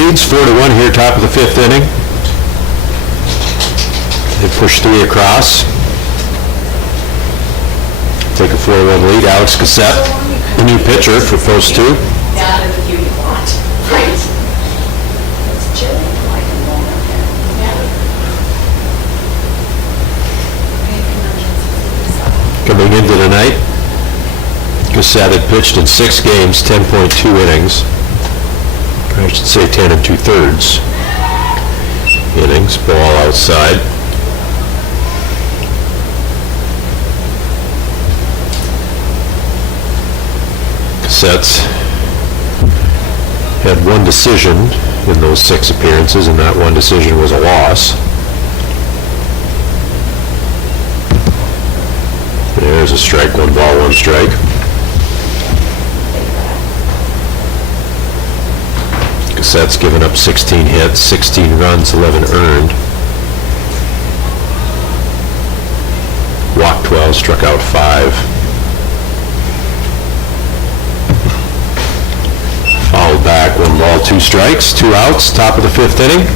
leads, 4-1 here, top of the 5th inning. They push 3 across. Take a 4-1 lead. Alex Cassette, the new pitcher for post 2. Yeah, if you want. Right. It's chilly, like in the morning. Yeah. Coming into tonight, Cassette had pitched in 6 games, 10.2 innings. I should say 10 2/3 innings. Ball outside. Cassette's had 1 decision in those 6 appearances, and that 1 decision was a loss. There's a strike, 1 ball, 1 strike. Cassette's given up 16 hits, 16 runs, 11 earned. Walked 12, struck out 5. Fouled back, 1 ball, 2 strikes, 2 outs, top of the 5th inning.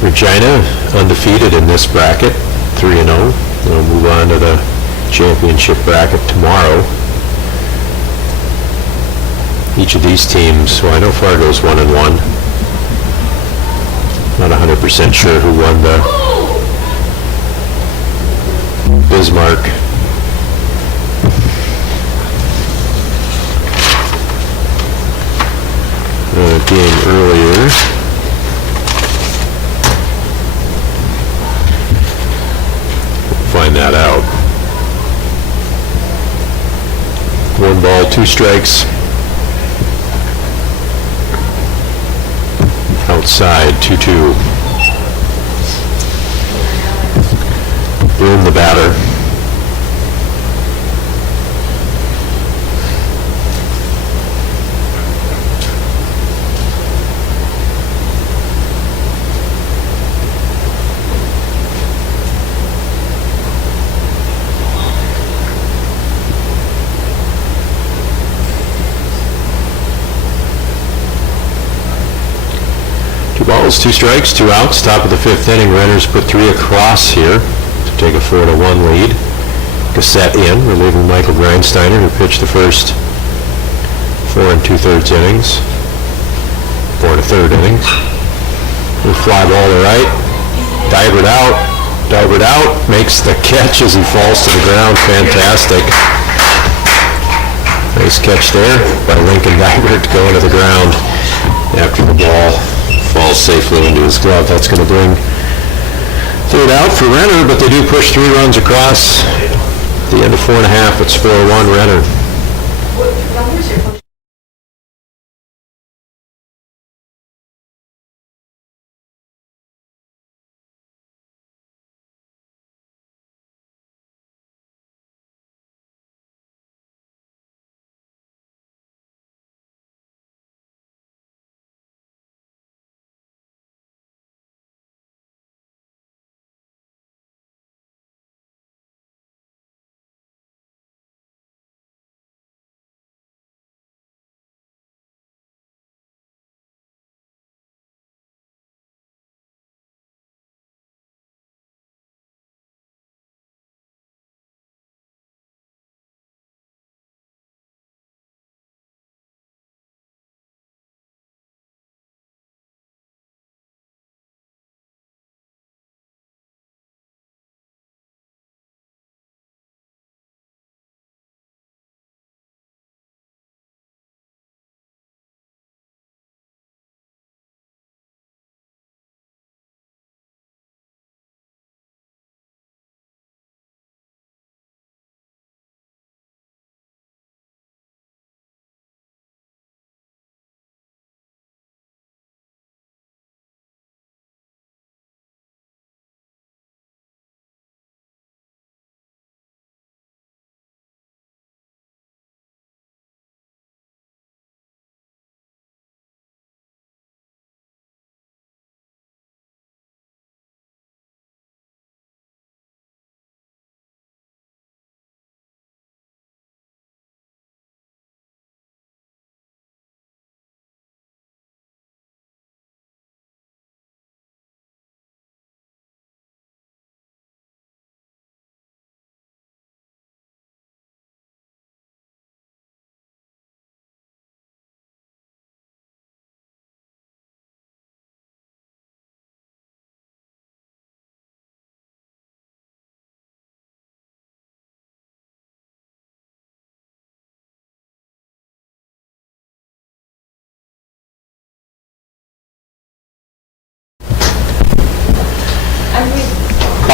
Regina undefeated in this bracket, 3-0. They'll move on to the championship bracket tomorrow. Each of these teams, well, I know Fargo's 1-1. Not 100% sure who won the Bismarck game earlier. Find that out. 1 ball, 2 strikes. Outside, 2-2. Boom, the batter. Balls, 2 strikes, 2 outs, top of the 5th inning. Renner's put 3 across here to take a 4-1 lead. Cassette in, relieving Michael Grindsteiner, who pitched the first 4 2/3 innings. 4 1/3 innings. A fly ball to right. Divered out, makes the catch as he falls to the ground. Fantastic. Nice catch there by Lincoln Divert going to the ground after the ball falls safely into his glove. That's going to bring 3rd out for Renner, but they do push 3 runs across. At the end of 4 1/2, it's 4-1 Renner. What numbers your coach?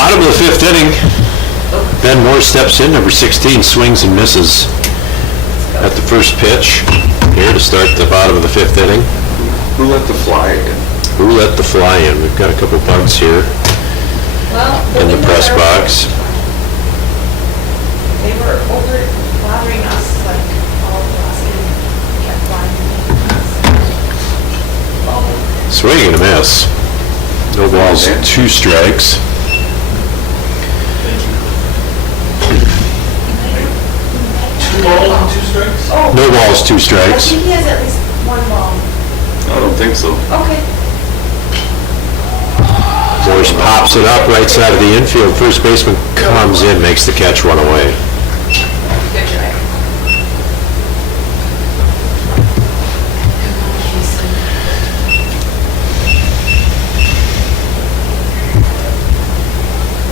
Bottom of the fifth inning, Ben Moore steps in, number 16, swings and misses at the first pitch here to start the bottom of the fifth inning. Who let the fly in? Who let the fly in? We've got a couple bugs here Well, in the press box. They were over bothering us like all of last game. Kept flying. Swing and a miss. No balls, 2 strikes. Two balls and 2 strikes? No balls, 2 I strikes. think he has at least one ball. I don't think so. Okay. Morris pops it up right side of the infield. First baseman comes in, makes the catch, run away. Good try.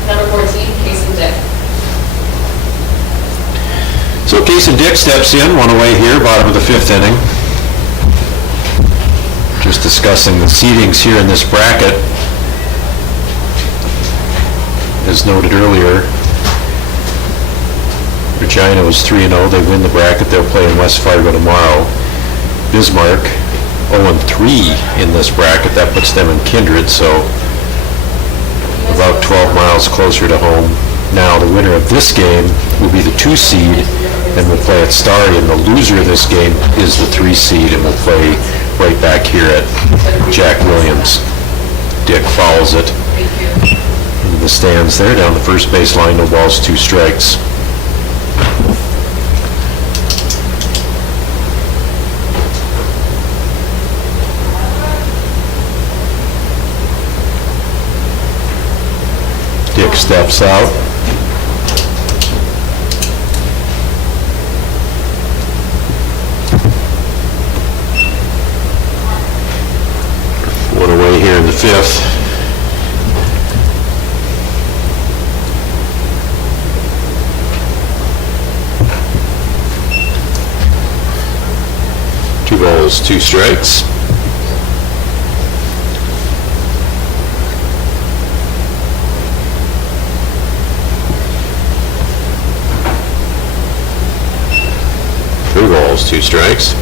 Number 14, Casey Dick. So Case and Dick steps in, one away here, bottom of the fifth inning. Just discussing the seedings here in this bracket. As noted earlier, Regina was 3-0. They win the bracket. They'll play in West Fargo tomorrow. Bismarck 0-3 in this bracket. That puts them in kindred, so about 12 miles closer to home. Now, the winner of this game will be the 2 seed and will play at Starry, and the loser of this game is the 3 seed and will play right back here at Jack Williams. Dick fouls it. Thank you. In the stands there, down the first base line, no balls, 2 strikes. Dick steps out. One away here in the fifth. Two balls, 2 strikes. Three balls, 2 strikes.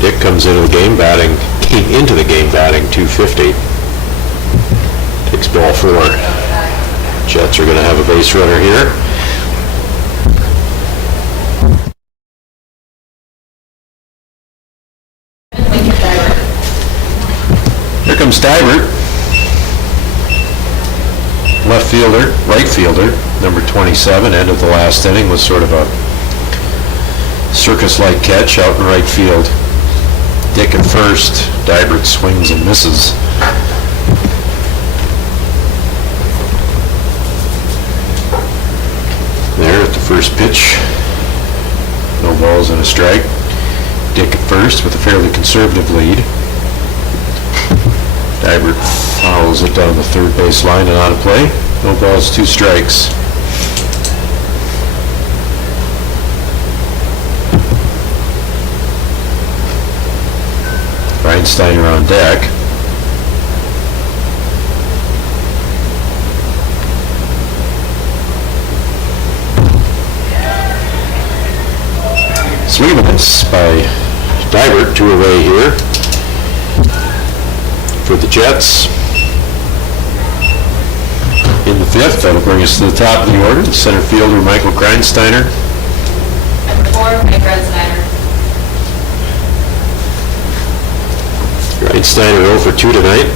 Dick comes into the game batting, came into the game batting .250. Takes ball 4. Jets are going to have a base runner here. Here comes Divert. Left fielder, right fielder, number 27, end of the last inning was sort of a circus-like catch out in right field. Dick at first, Divert swings and misses. There at the first pitch, no balls and a strike. Dick at first with a fairly conservative lead. Divert fouls it down the third base line and out of play. No balls, 2 strikes. Reinsteiner on deck. Swing and a miss by Divert, 2 away here for the Jets. In the fifth, that'll bring us to the top of the order. The center fielder, Michael Grindsteiner. Number 4, Mike Redsteiner. Grindsteiner 0 for 2 tonight.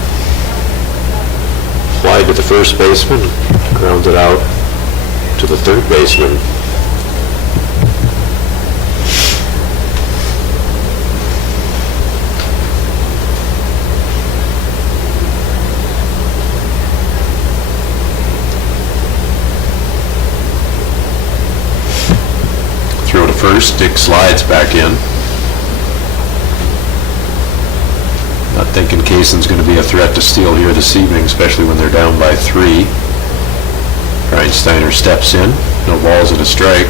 Applied to the first baseman, grounded out to the third baseman. Throw to first, Dick slides back in. Not thinking Kaysen's going to be a threat to steal here this evening, especially when they're down by 3. Grindsteiner steps in, no balls and a strike.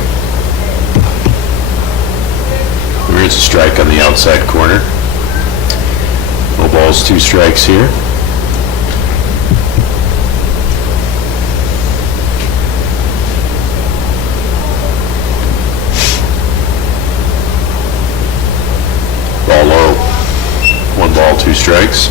There is a strike on the outside corner. No balls, 2 strikes here. Ball low. 1 ball, 2 strikes.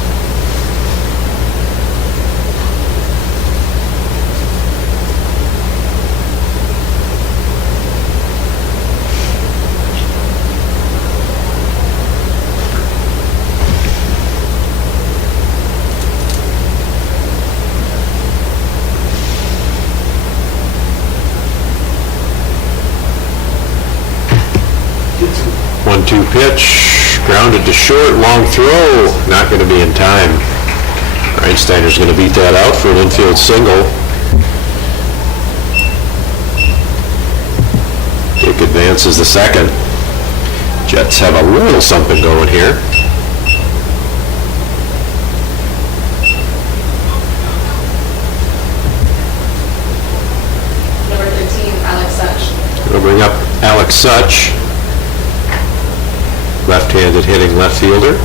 One-two pitch, grounded to short, long throw, not going to be in time. Reinsteiner's going to beat that out for an infield single. Dick advances the second. Jets have a little something going here. Number 13, Alex Such. We'll bring up Alex Such. Left-handed hitting left fielder.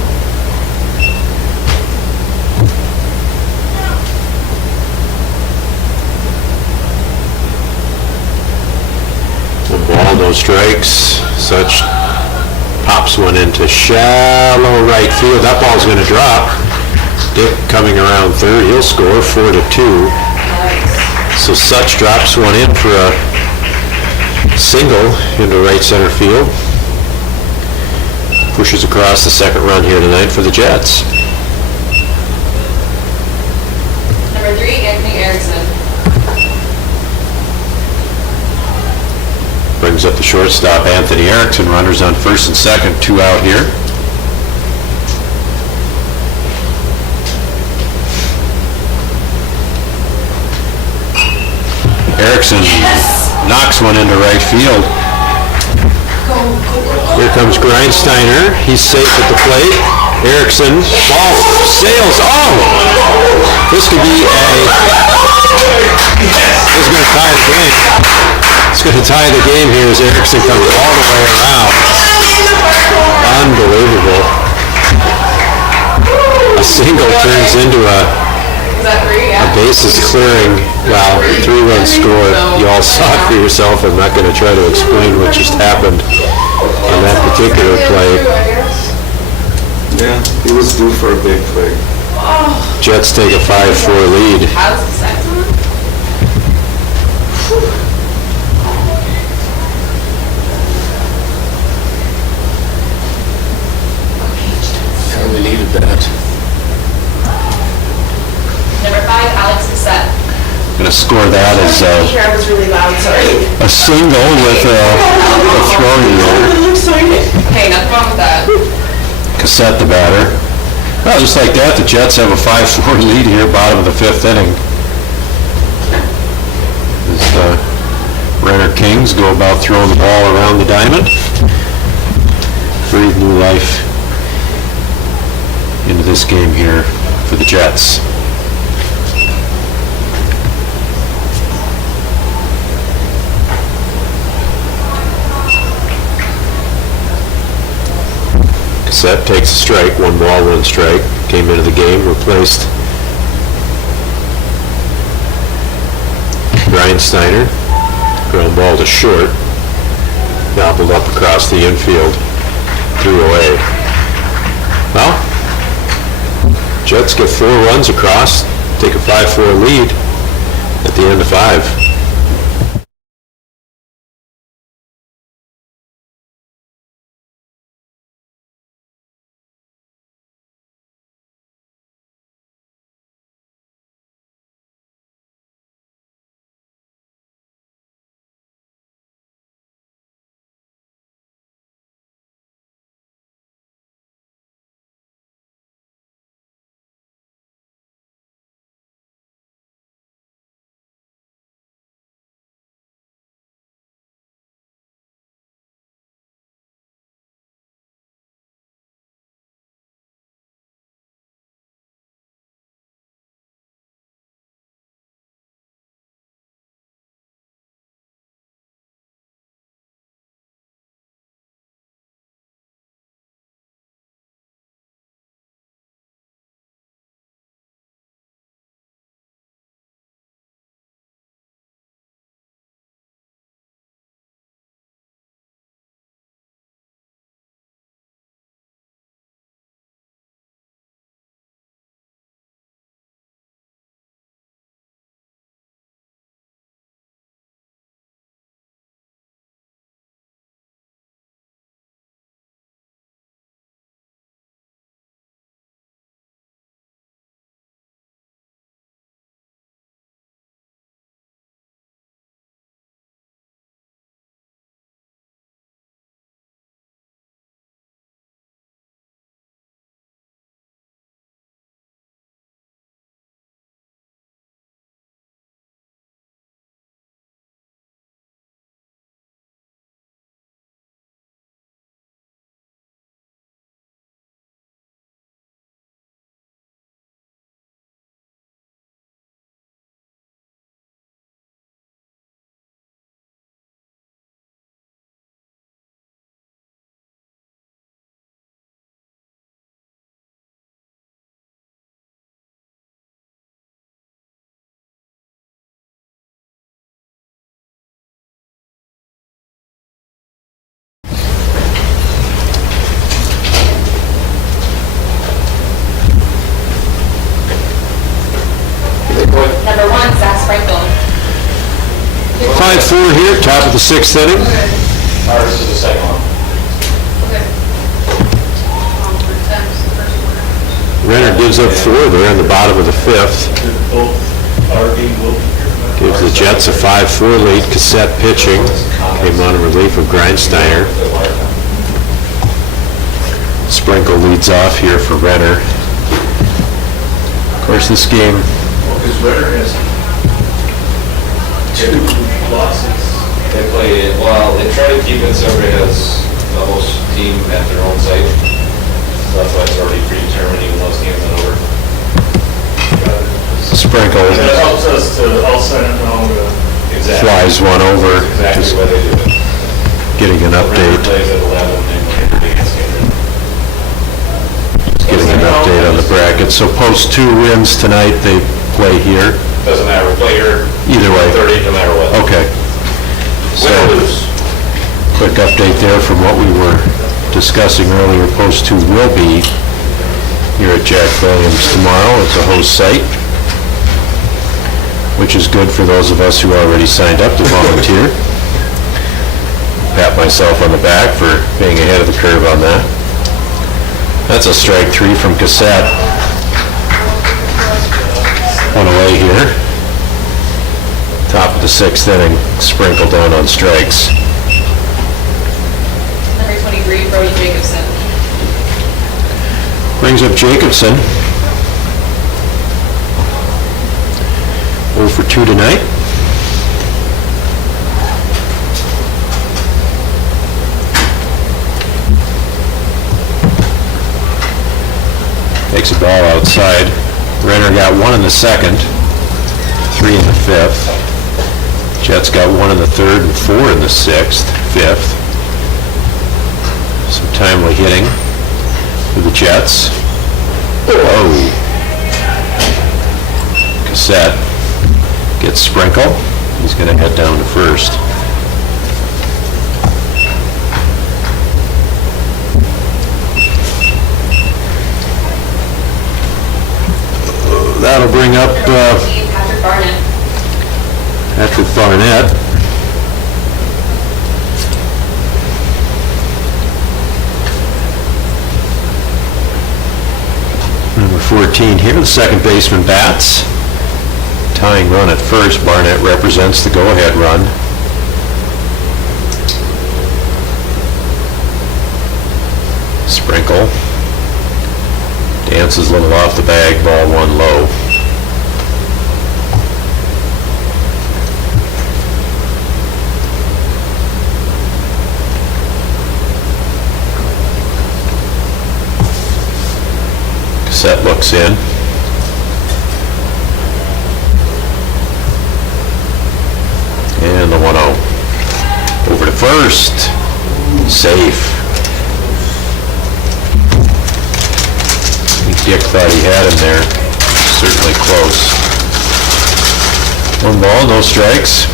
One ball, no strikes. Such pops one into shallow right field. That ball's going to drop. Dick coming around third. He'll score 4-2. So Such drops one in for a single into right center field. Pushes across the second run here tonight for the Jets. Number 3, Anthony Erickson. Brings up the shortstop, Anthony Erickson. Runners on first and second, 2 out here. Erickson knocks one into right field. Here comes Grindsteiner. He's safe at the plate. Erickson, ball sails. Oh! This could be a... This is going to tie the game. It's going to tie the game here as Erickson comes all the way around. Unbelievable. A single turns into a bases clearing, wow, 3-run score. You all saw it for yourself. I'm not going to try to explain what just happened on that particular play. Yeah, he was due for a big play. Jets take a 5-4 lead. How's the second one? Yeah, we needed that. Number 5, Alex Cassette. Going to score that as Here, I was really loud, sorry. a single with a throwing error. Hey, nothing wrong with that. Cassette the batter. Well, just like that, the Jets have a 5-4 lead here, bottom of the 5th inning. As the Renner Kings go about throwing the ball around the diamond. Breathe new life into this game here for the Jets. Cassette takes a strike, 1 ball, 1 strike. Came into the game, replaced Grindsteiner. Ground ball to short. Gobbled up across the infield. 3 away. Well, Jets get 4 runs across, take a 5-4 lead at the end of 5. 5-4 here, top of the 6th inning. Ours is the second one. Okay. For temps, the first one. Renner gives up 4, they're in the bottom of the 5th. Both our game will be here. Gives the Jets a 5-4 lead. Cassette pitching. Came on in relief of Grindsteiner. Sprinkle leads off here for Renner. Of course, this game, Because Renner has 2 losses. They play, well, they try to keep it so everybody has the host team at their own site. So that's why it's already predetermined, even though it's games are over. Sprinkle And it helps us to all send it now to Exactly. flies one over. Exactly Just why they do it. getting an Renner update. plays at 11 and Kindred against Kindred. Getting an update on the bracket. So post 2 wins tonight, they play here. Doesn't matter, we play here. Either way. 30, no matter what. Okay. So, Win or lose. quick update there from what we were discussing earlier. Post 2 will be here at Jack Williams tomorrow. It's a host site, which is good for those of us who already signed up to volunteer. Pat myself on the back for being ahead of the curve on that. That's a strike 3 from Cassette. One away here. Top of the 6th inning, Sprinkle down on strikes. Number 23, Brody Jacobson. Brings up Jacobson. 0 for 2 tonight. Takes a ball outside. Renner got 1 in the 2nd, 3 in the 5th. Jets got 1 in the 3rd and 4 in the 6th, 5th. Some timely hitting for the Jets. Oh. Cassette gets Sprinkle. He's going to head down to first. That'll bring up Number 14, Patrick Barnett. Patrick Barnett. Number 14 here, the second baseman bats. Tying run at first. Barnett represents the go-ahead run. Sprinkle. Dances a little off the bag, ball 1 low. Cassette looks in. And the 1-0. Over to first. Safe. I think Dick thought he had him there. Certainly close. 1 ball, no strikes.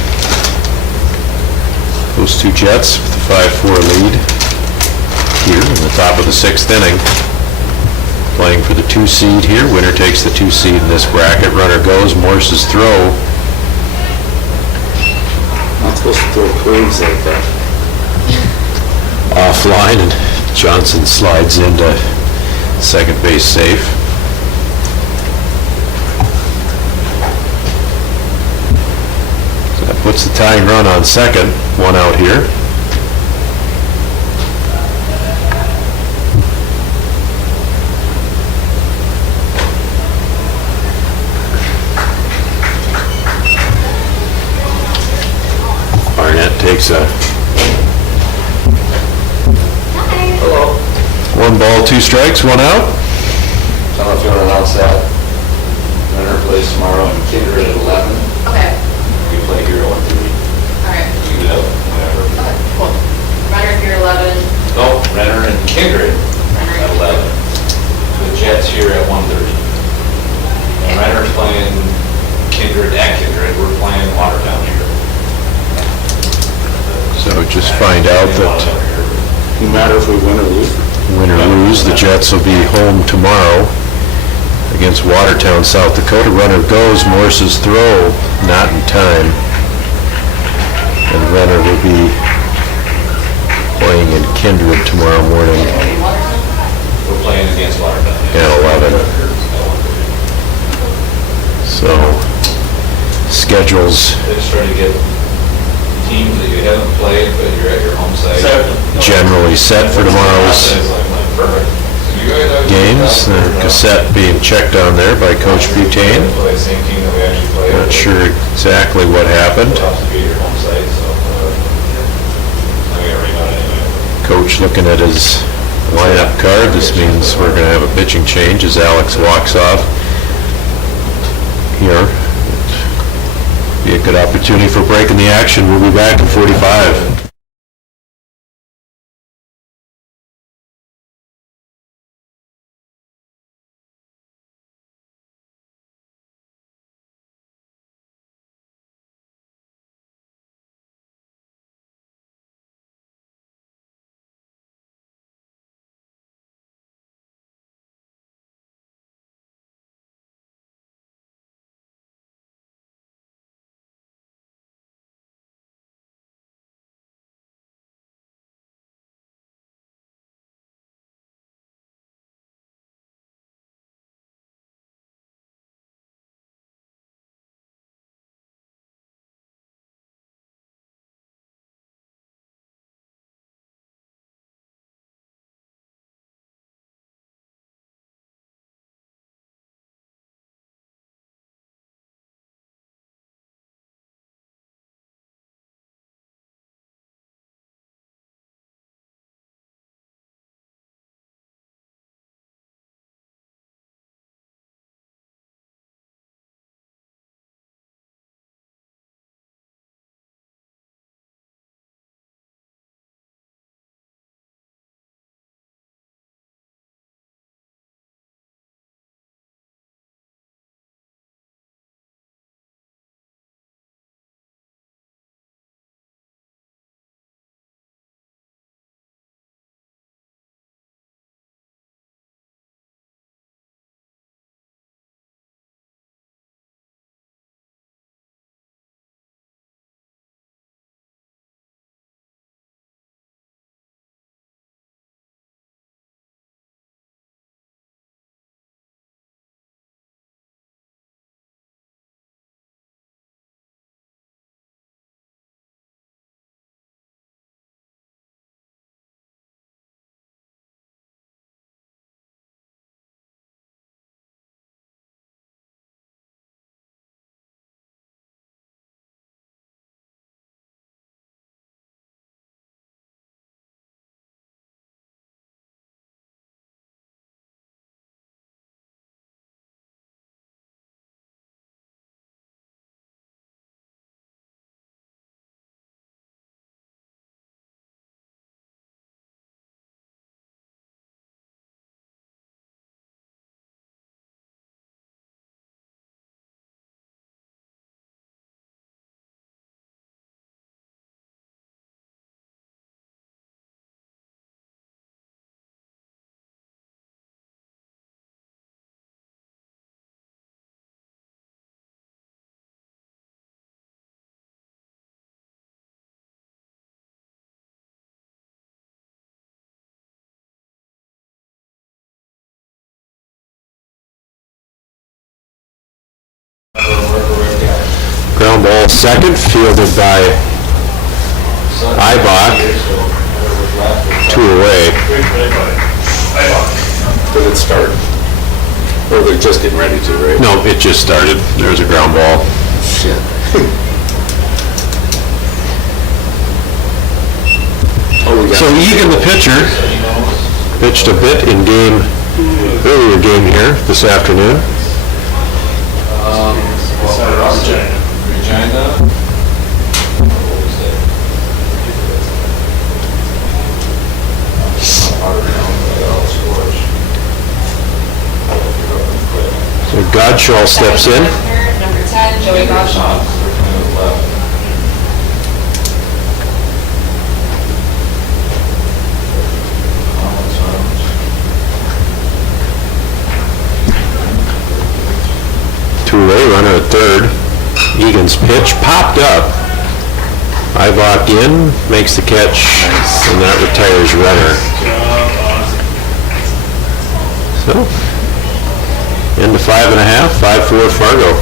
Those 2 Jets with the 5-4 lead here in the top of the 6th inning. Playing for the 2 seed here. Winner takes the 2 seed in this bracket. Runner goes. Morse's throw. Not supposed to throw curves like that. Offline, and Johnson slides into second base safe. So that puts the tying run on second. 1 out here. Barnett takes a Hello. 1 ball, 2 strikes, 1 out. So I don't know if you want to announce that. Renner plays tomorrow and Kindred at 11. Okay, We play here at 1:30. all right. You can do that whenever. Okay, cool. Runner here 11, No, Renner and Kindred Runner. at 11. The Jets here at 1:30. And Renner's playing Kindred at Kindred. We're playing Watertown here. So just find out that No matter if we win or lose. win or lose, the Jets will be home tomorrow against Watertown, South Dakota. Runner goes. Morse's throw, not in time. And Renner will be playing in Kindred tomorrow morning We're playing against Watertown. at 11. So, schedules They just try to get teams that you haven't played, but you're at your home site. generally set for tomorrow's It's like, perfect. So you guys have- games. The cassette being checked on there by Coach Butane. Play the same team that we actually played. Not sure exactly what happened. It'll have to be at your home site, so. I mean, every night anyway. Coach looking at his lineup card. This means we're going to have a pitching change as Alex walks off here. Be a good opportunity for breaking the action. We'll be back in 45. Ground ball second, fielded by Ibach. 2 away. Did it start? Or they're just getting ready to, right? No, it just started. There's a ground ball. Shit. Oh, we got So Egan, the pitcher, pitched a bit in earlier game here this afternoon. Regina. What was it? So Godshaw steps in. Number 10, Joey Gottschalk. Two-way runner at third. Egan's pitch popped up Ibach in, makes the catch, and that retires Renner. So, into 5.5, 5-4 Fargo.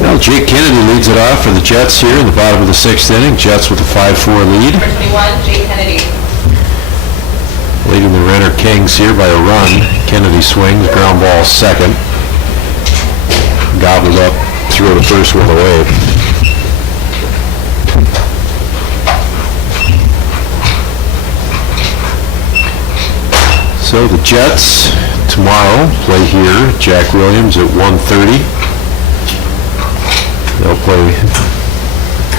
Well, Jake Kennedy leads it off for the Jets here in the bottom of the 6th inning. Jets with a 5-4 lead. Number 21, Jake Kennedy. Leading the Renner Kings here by a run. Kennedy swings, ground ball second. Gobbled up, throw to first with a wave. So the Jets tomorrow play here. Jack Williams at 1:30. They'll play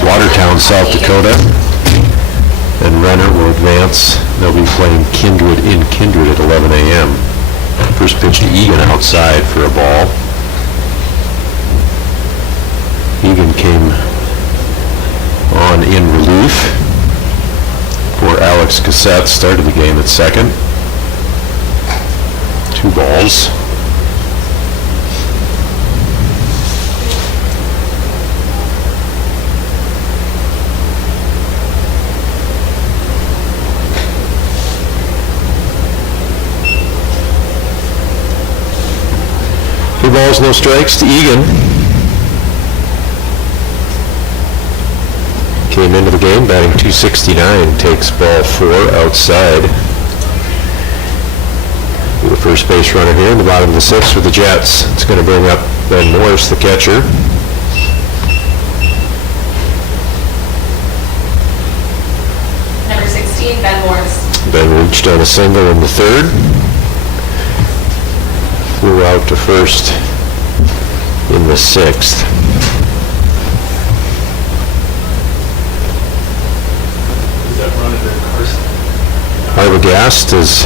Watertown, South Dakota. And Renner will advance. They'll be playing Kindred in Kindred at 11 a.m. First pitch to Egan outside for a ball. Egan came on in relief for Alex Cassette. Started the game at second. 2 balls. Two balls, no strikes to Egan. Came into the game batting .269, takes ball 4 outside. The first base runner here in the bottom of the 6th for the Jets. It's going to bring up Ben Morris, the catcher. Number 16, Ben Morris. Ben reached on a single in the 3rd. Flew out to first in the 6th. Arbogast has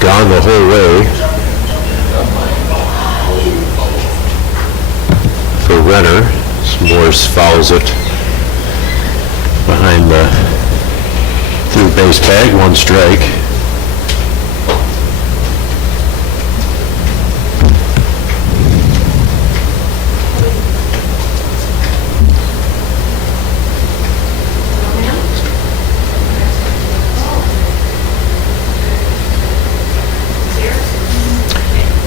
gone the whole way for Renner. Morris fouls it behind the third base bag, 1 strike.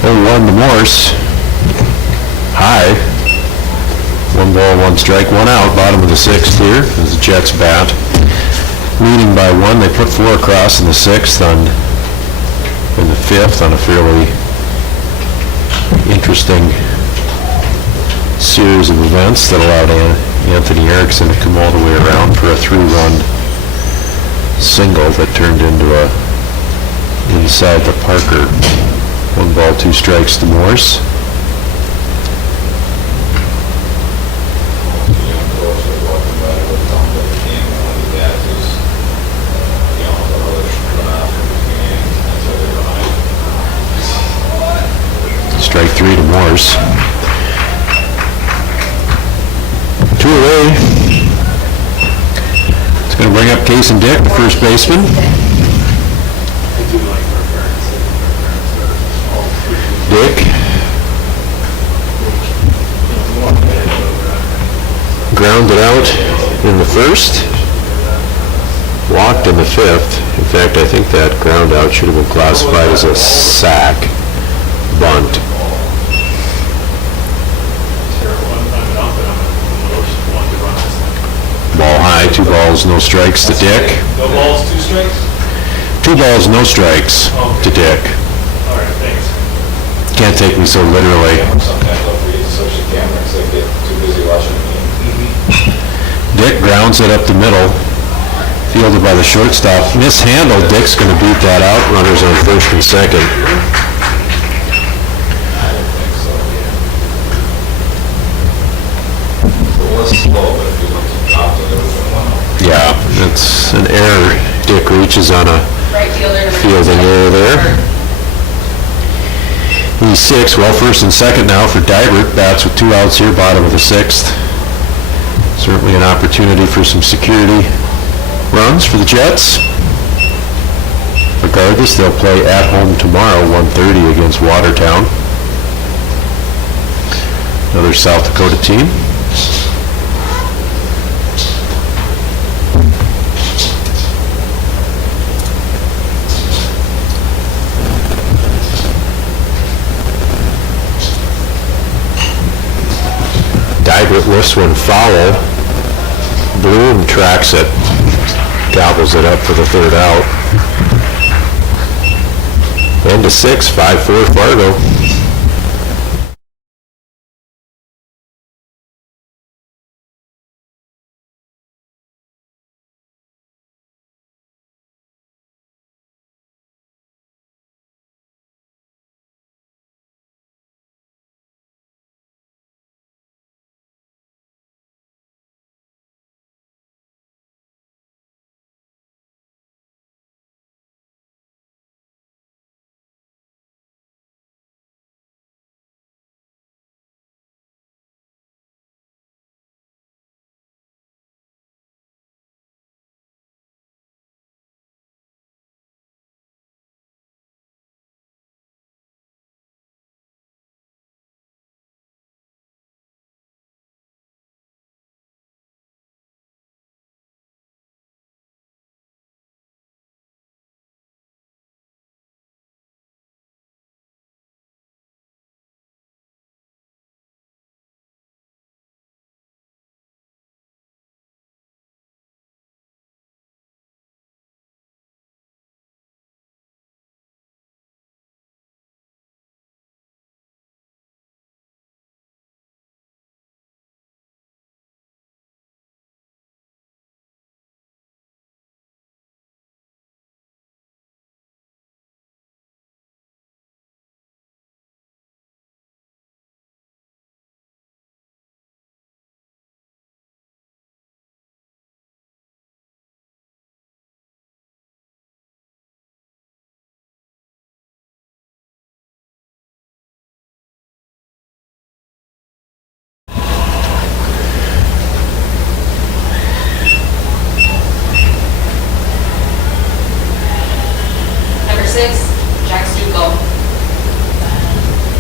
One to Morse. high. 1 ball, 1 strike, 1 out, bottom of the 6th here, as the Jets bat. Leading by 1, they put 4 across in the 6th in the 5th on a fairly interesting series of events that allowed Anthony Erickson to come all the way around for a 3-run single that turned into a inside the Parker. 1 ball, 2 strikes to Morse. Strike 3 to Morse. 2 away. It's going to bring up Case and Dick, the first baseman. Dick. Grounded out in the 1st. Walked in the 5th. In fact, I think that ground out should have been classified as a sack bunt. Ball high, 2 balls, no strikes to Dick. No balls, 2 strikes? 2 balls, no strikes to Dick. All right, thanks. Can't take me so literally. Sometimes I'll forget to switch the camera because I get too busy watching the game. Dick grounds it up the middle. Fielded by the shortstop. Mishandled. Dick's going to beat that out. Runners on 1st and 2nd. I don't think so, yeah. It was slow, but if you look at dropped it, it would have been 1 out. Yeah, it's an error. Dick reaches on a Right fielder to fielding error there. He's 6, well, 1st and 2nd now for Dybert. Bats with 2 outs here, bottom of the 6th. Certainly an opportunity for some security runs for the Jets. Regardless, they'll play at home tomorrow, 1:30 against Watertown. Another South Dakota team. Dybert lifts one foul. Bloom tracks it. Gobbles it up for the 3rd out. End to 6, 5-4 Fargo.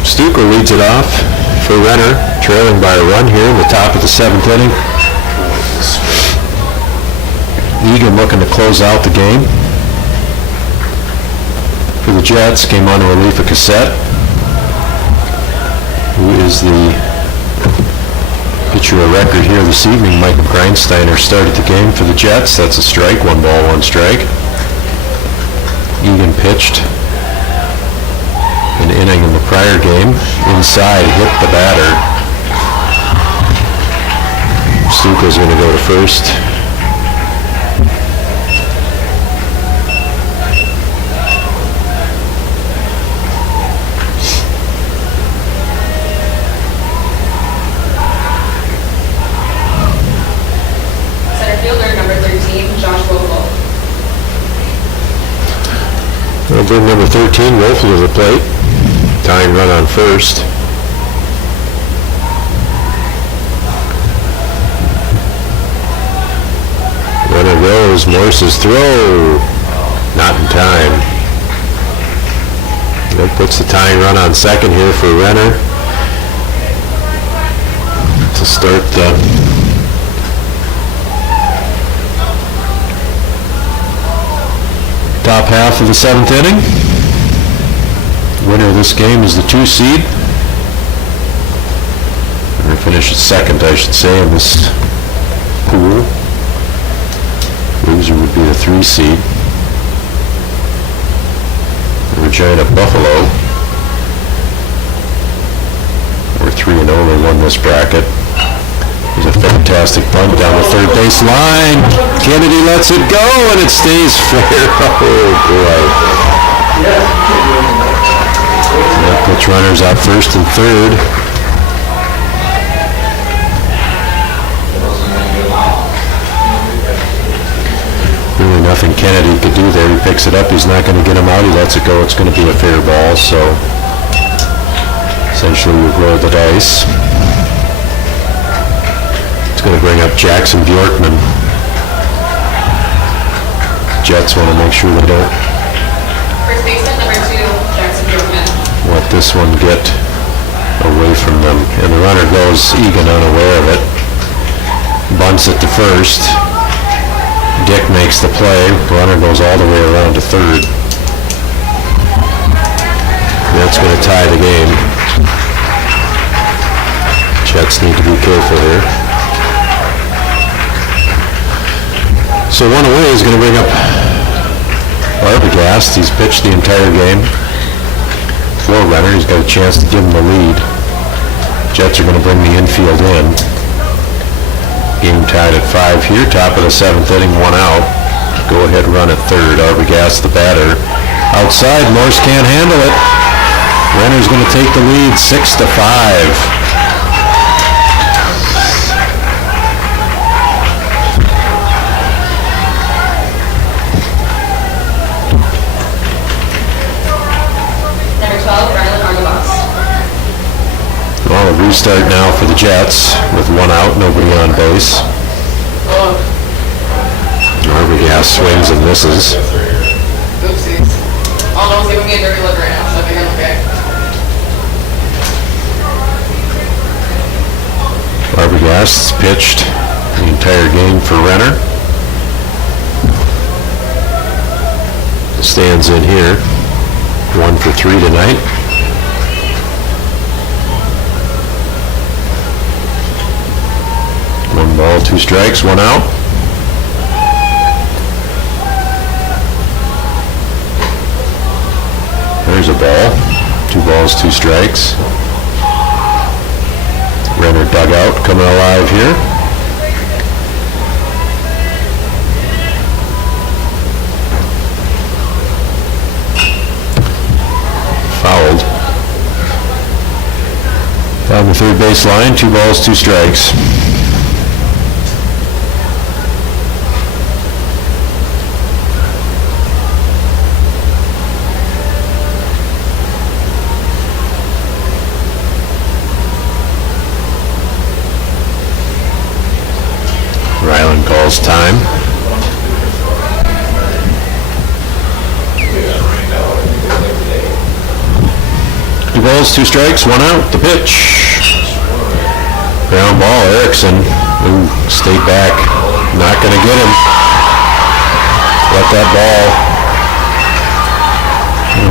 Stuker leads it off for Renner, trailing by a run here in the top of the 7th inning. Egan looking to close out the game. For the Jets, came on relief of Cassette, who is the Get you a record here this evening. Michael Grindsteiner started the game for the Jets. That's a strike, 1 ball, 1 strike. Egan pitched an inning in the prior game. Inside, hit the batter. Stuka's going to go to first. Center fielder, number 13, Josh Vogel. I'll bring number 13, Wolfel, to the plate. Tying run on first. Renner goes, Morse's throw. Not in time. That puts the tying run on second here for Renner to start the top half of the 7th inning. Winner of this game is the 2 seed. Or finishes second, I should say, in this pool. Loser would be the 3 seed. Regina Buffalo. We're 3-0, they won this bracket. There's a fantastic bunt down the third base line. Kennedy lets it go, and it stays fair. Oh, boy. That puts runners out first and third. Really nothing Kennedy could do there. He picks it up. He's not going to get him out. He lets it go. It's going to be a fair ball, so essentially we roll the dice. It's going to bring up Jackson Bjorkman. Jets want to make sure they don't First baseman, number 2, Jackson Bjorkman. let this one get away from them. And the runner goes, Egan unaware of it. Bunts it to first. Dick makes the play. Runner goes all the way around to third. That's going to tie the game. Jets need to be careful here. So one away is going to bring up Arbogast. He's pitched the entire game for Renner. He's got a chance to give him the lead. Jets are going to bring the infield in. Game tied at 5 here. Top of the 7th inning, 1 out. Go ahead run at third. Arbogast, the batter. Outside, Morse can't handle it. Renner's going to take the lead 6-5. Well, a restart now for the Jets with 1 out, nobody on base. Arbogast swings and misses. Oopsies. Oh, no one's giving me a dirty look right now, so I think I'm okay. Arbogast pitched the entire game for Renner. Stands in here. 1 for 3 tonight. One ball, 2 strikes, 1 out. There's a ball. 2 balls, 2 strikes. Renner dugout coming alive here. Fouled. Down the third base line, 2 balls, 2 strikes. Ryland calls time. Two balls, 2 strikes, 1 out. The pitch. Ground ball, Erickson. Ooh, stayed back. Not going to get him. Let that ball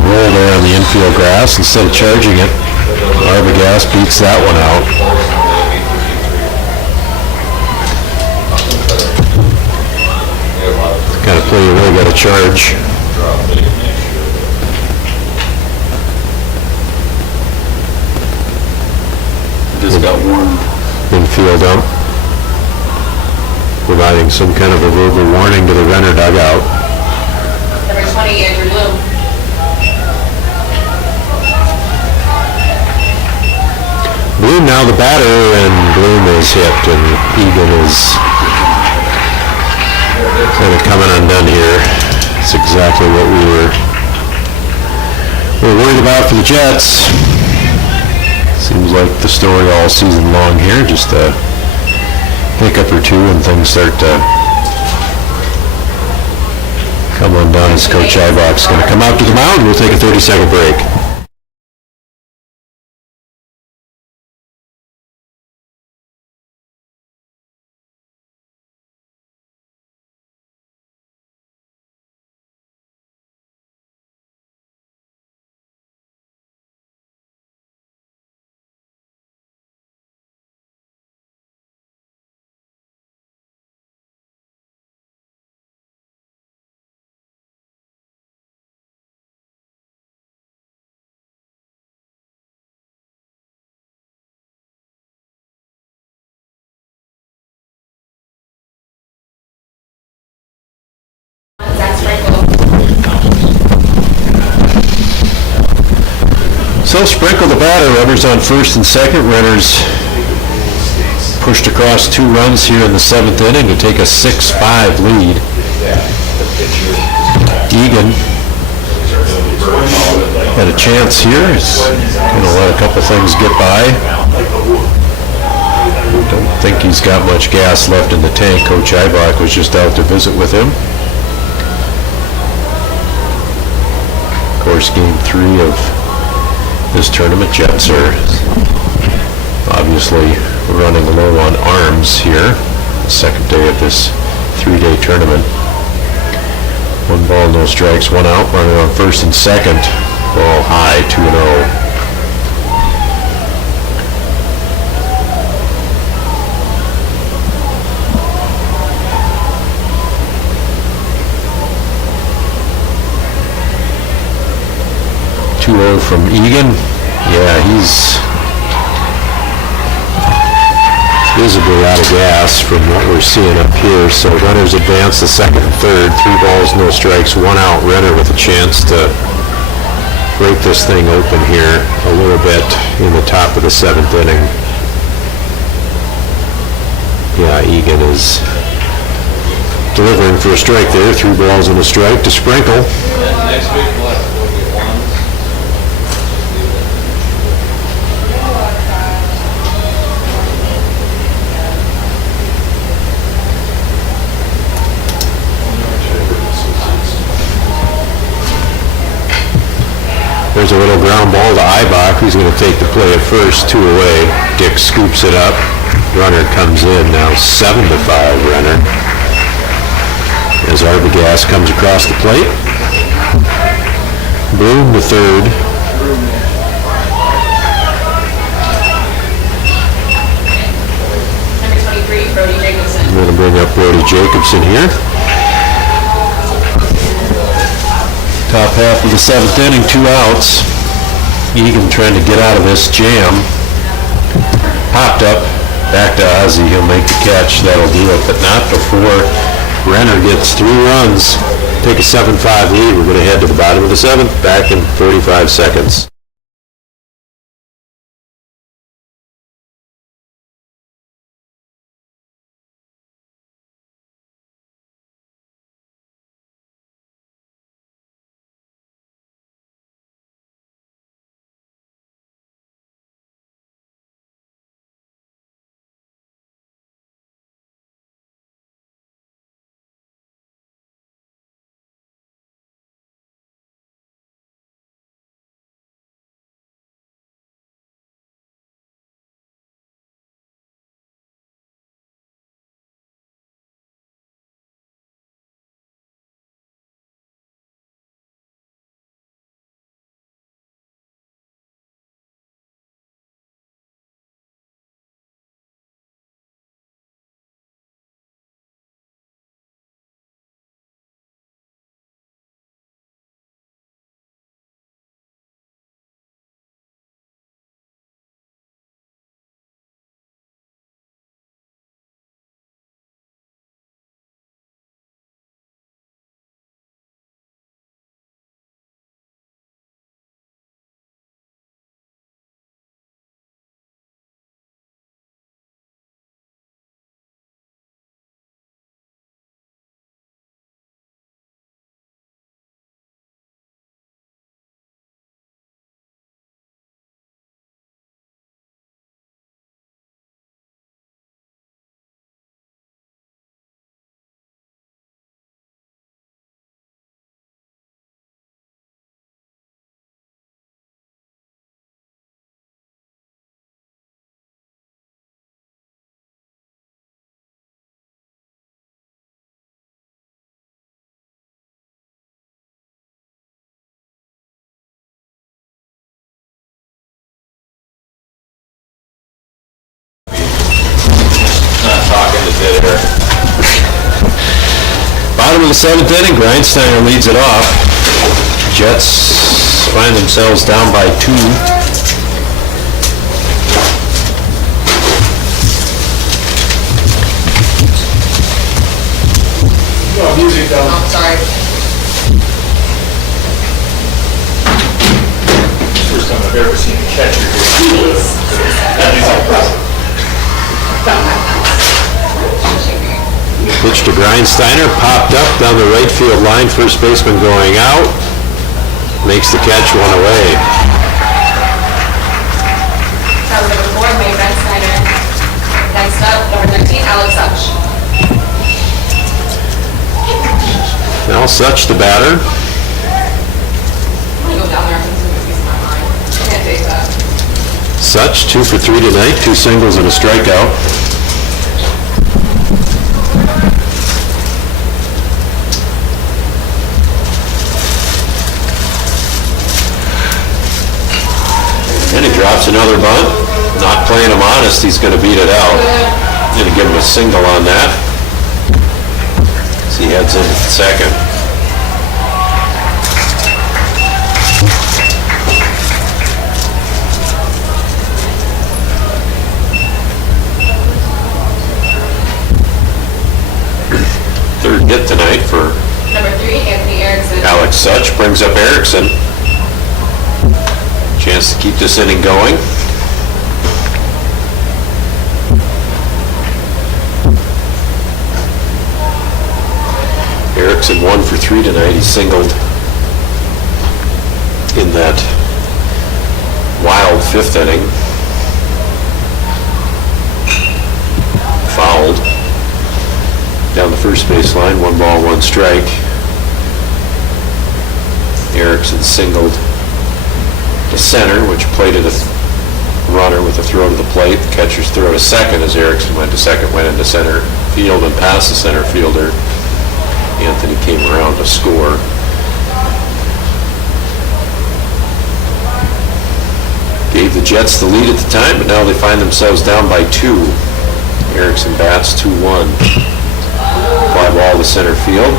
roll there on the infield grass instead of charging it. Arbogast beats that one out. play you really got to charge. Drop big next year. Just got warm. Infield ump, providing some kind of a verbal warning to the Renner dugout. Number 20, Andrew Bloom. Bloom now the batter, and Bloom is hit, and Egan is kind of coming undone here. It's exactly what we were worried about for the Jets. Seems like the story all season long here, just a hiccup or two and things start to come undone as Coach Ibach's going to come out to the mound. We'll take a 30-second break. So Sprinkle the batter, runners on first and second. Renner's pushed across 2 runs here in the 7th inning to take a 6-5 lead. Egan had a chance here. He's going to let a couple things get by. Don't think he's got much gas left in the tank. Coach Ibach was just out to visit with him. Of course, game 3 of this tournament. Jets are obviously running low on arms here. The second day of this 3-day tournament. 1 ball, no strikes, 1 out. Runner on first and second. Ball high, 2-0. From Egan. Yeah, he's visibly out of gas from what we're seeing up here. So runners advance the second and third. 3 balls, no strikes, 1 out. Renner with a chance to break this thing open here a little bit in the top of the 7th inning. Yeah, Egan is delivering for a strike there. 3 balls and a strike to Sprinkle. And next week we'll have to go get ones. There's a little ground ball to Ibach, who's going to take the play at first, 2 away. Dick scoops it up. Runner comes in, now 7-5 Renner. As Arbogast comes across the plate. Bloom the third. Number 23, Brody Jacobson. I'm going to bring up Brody Jacobson here. Top half of the 7th inning, 2 outs. Egan trying to get out of this jam. Popped up, back to Ozzie. He'll make the catch. That'll do it, but not before Renner gets 3 runs. Take a 7-5 lead. We're going to head to the bottom of the 7th. Back in 45 seconds. down to the 7th inning, Grindsteiner leads it off. Jets find themselves down by 2. No, music down. Oh, sorry. First time I've ever seen a catcher here. That is impressive. Pitch to Grindsteiner, popped up down the right field line, first baseman going out, makes the catch, one away. That was number 4, May Snyder. Next up, number 19, Alex Such. Now Such, the batter. I'm gonna go down there after this movie's in my mind. I can't take that. Such, 2 for 3 tonight, 2 singles and a strikeout. And he drops another bunt. Not playing him honest, he's going to beat it out. Going to give him a single on that. As he heads into the second. Third hit tonight for Number 3, Anthony Erickson. Alex Such. Brings up Erickson. Chance to keep this inning going. Erickson 1 for 3 tonight. He singled in that wild 5th inning. Fouled down the first base line. 1 ball, 1 strike. Erickson singled to center, which plated a runner with a throw to the plate. The catcher's throw to second as Erickson went to second, went into center field and past the center fielder. Anthony came around to score. Gave the Jets the lead at the time, but now they find themselves down by 2. Erickson bats 2-1. Fly ball to center field.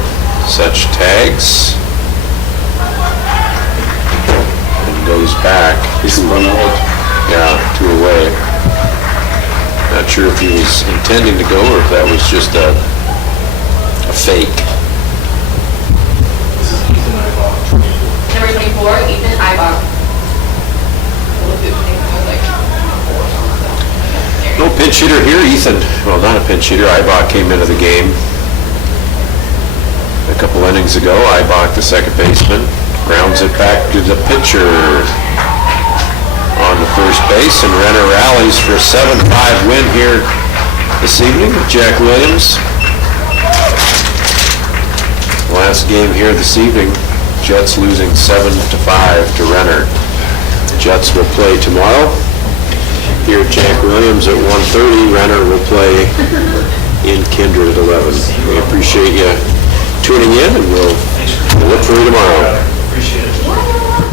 Such tags. Goes back. He's run out. Yeah, 2 away. Not sure if he was intending to go or if that was just a fake. This is Ethan Ibach, 24. Number 24, Ethan Ibach. No pinch hitter here, Ethan. Well, not a pinch hitter. Ibach came into the game a couple innings ago. Ibach, the second baseman, grounds it back to the pitcher on the first base, and Renner rallies for a 7-5 win here this evening with Jack Williams. Last game here this evening, Jets losing 7-5 to Renner. Jets will play tomorrow here at Jack Williams at 1:30. Renner will play in Kindred at 11. We appreciate you tuning in, and we'll look for you tomorrow. Appreciate it.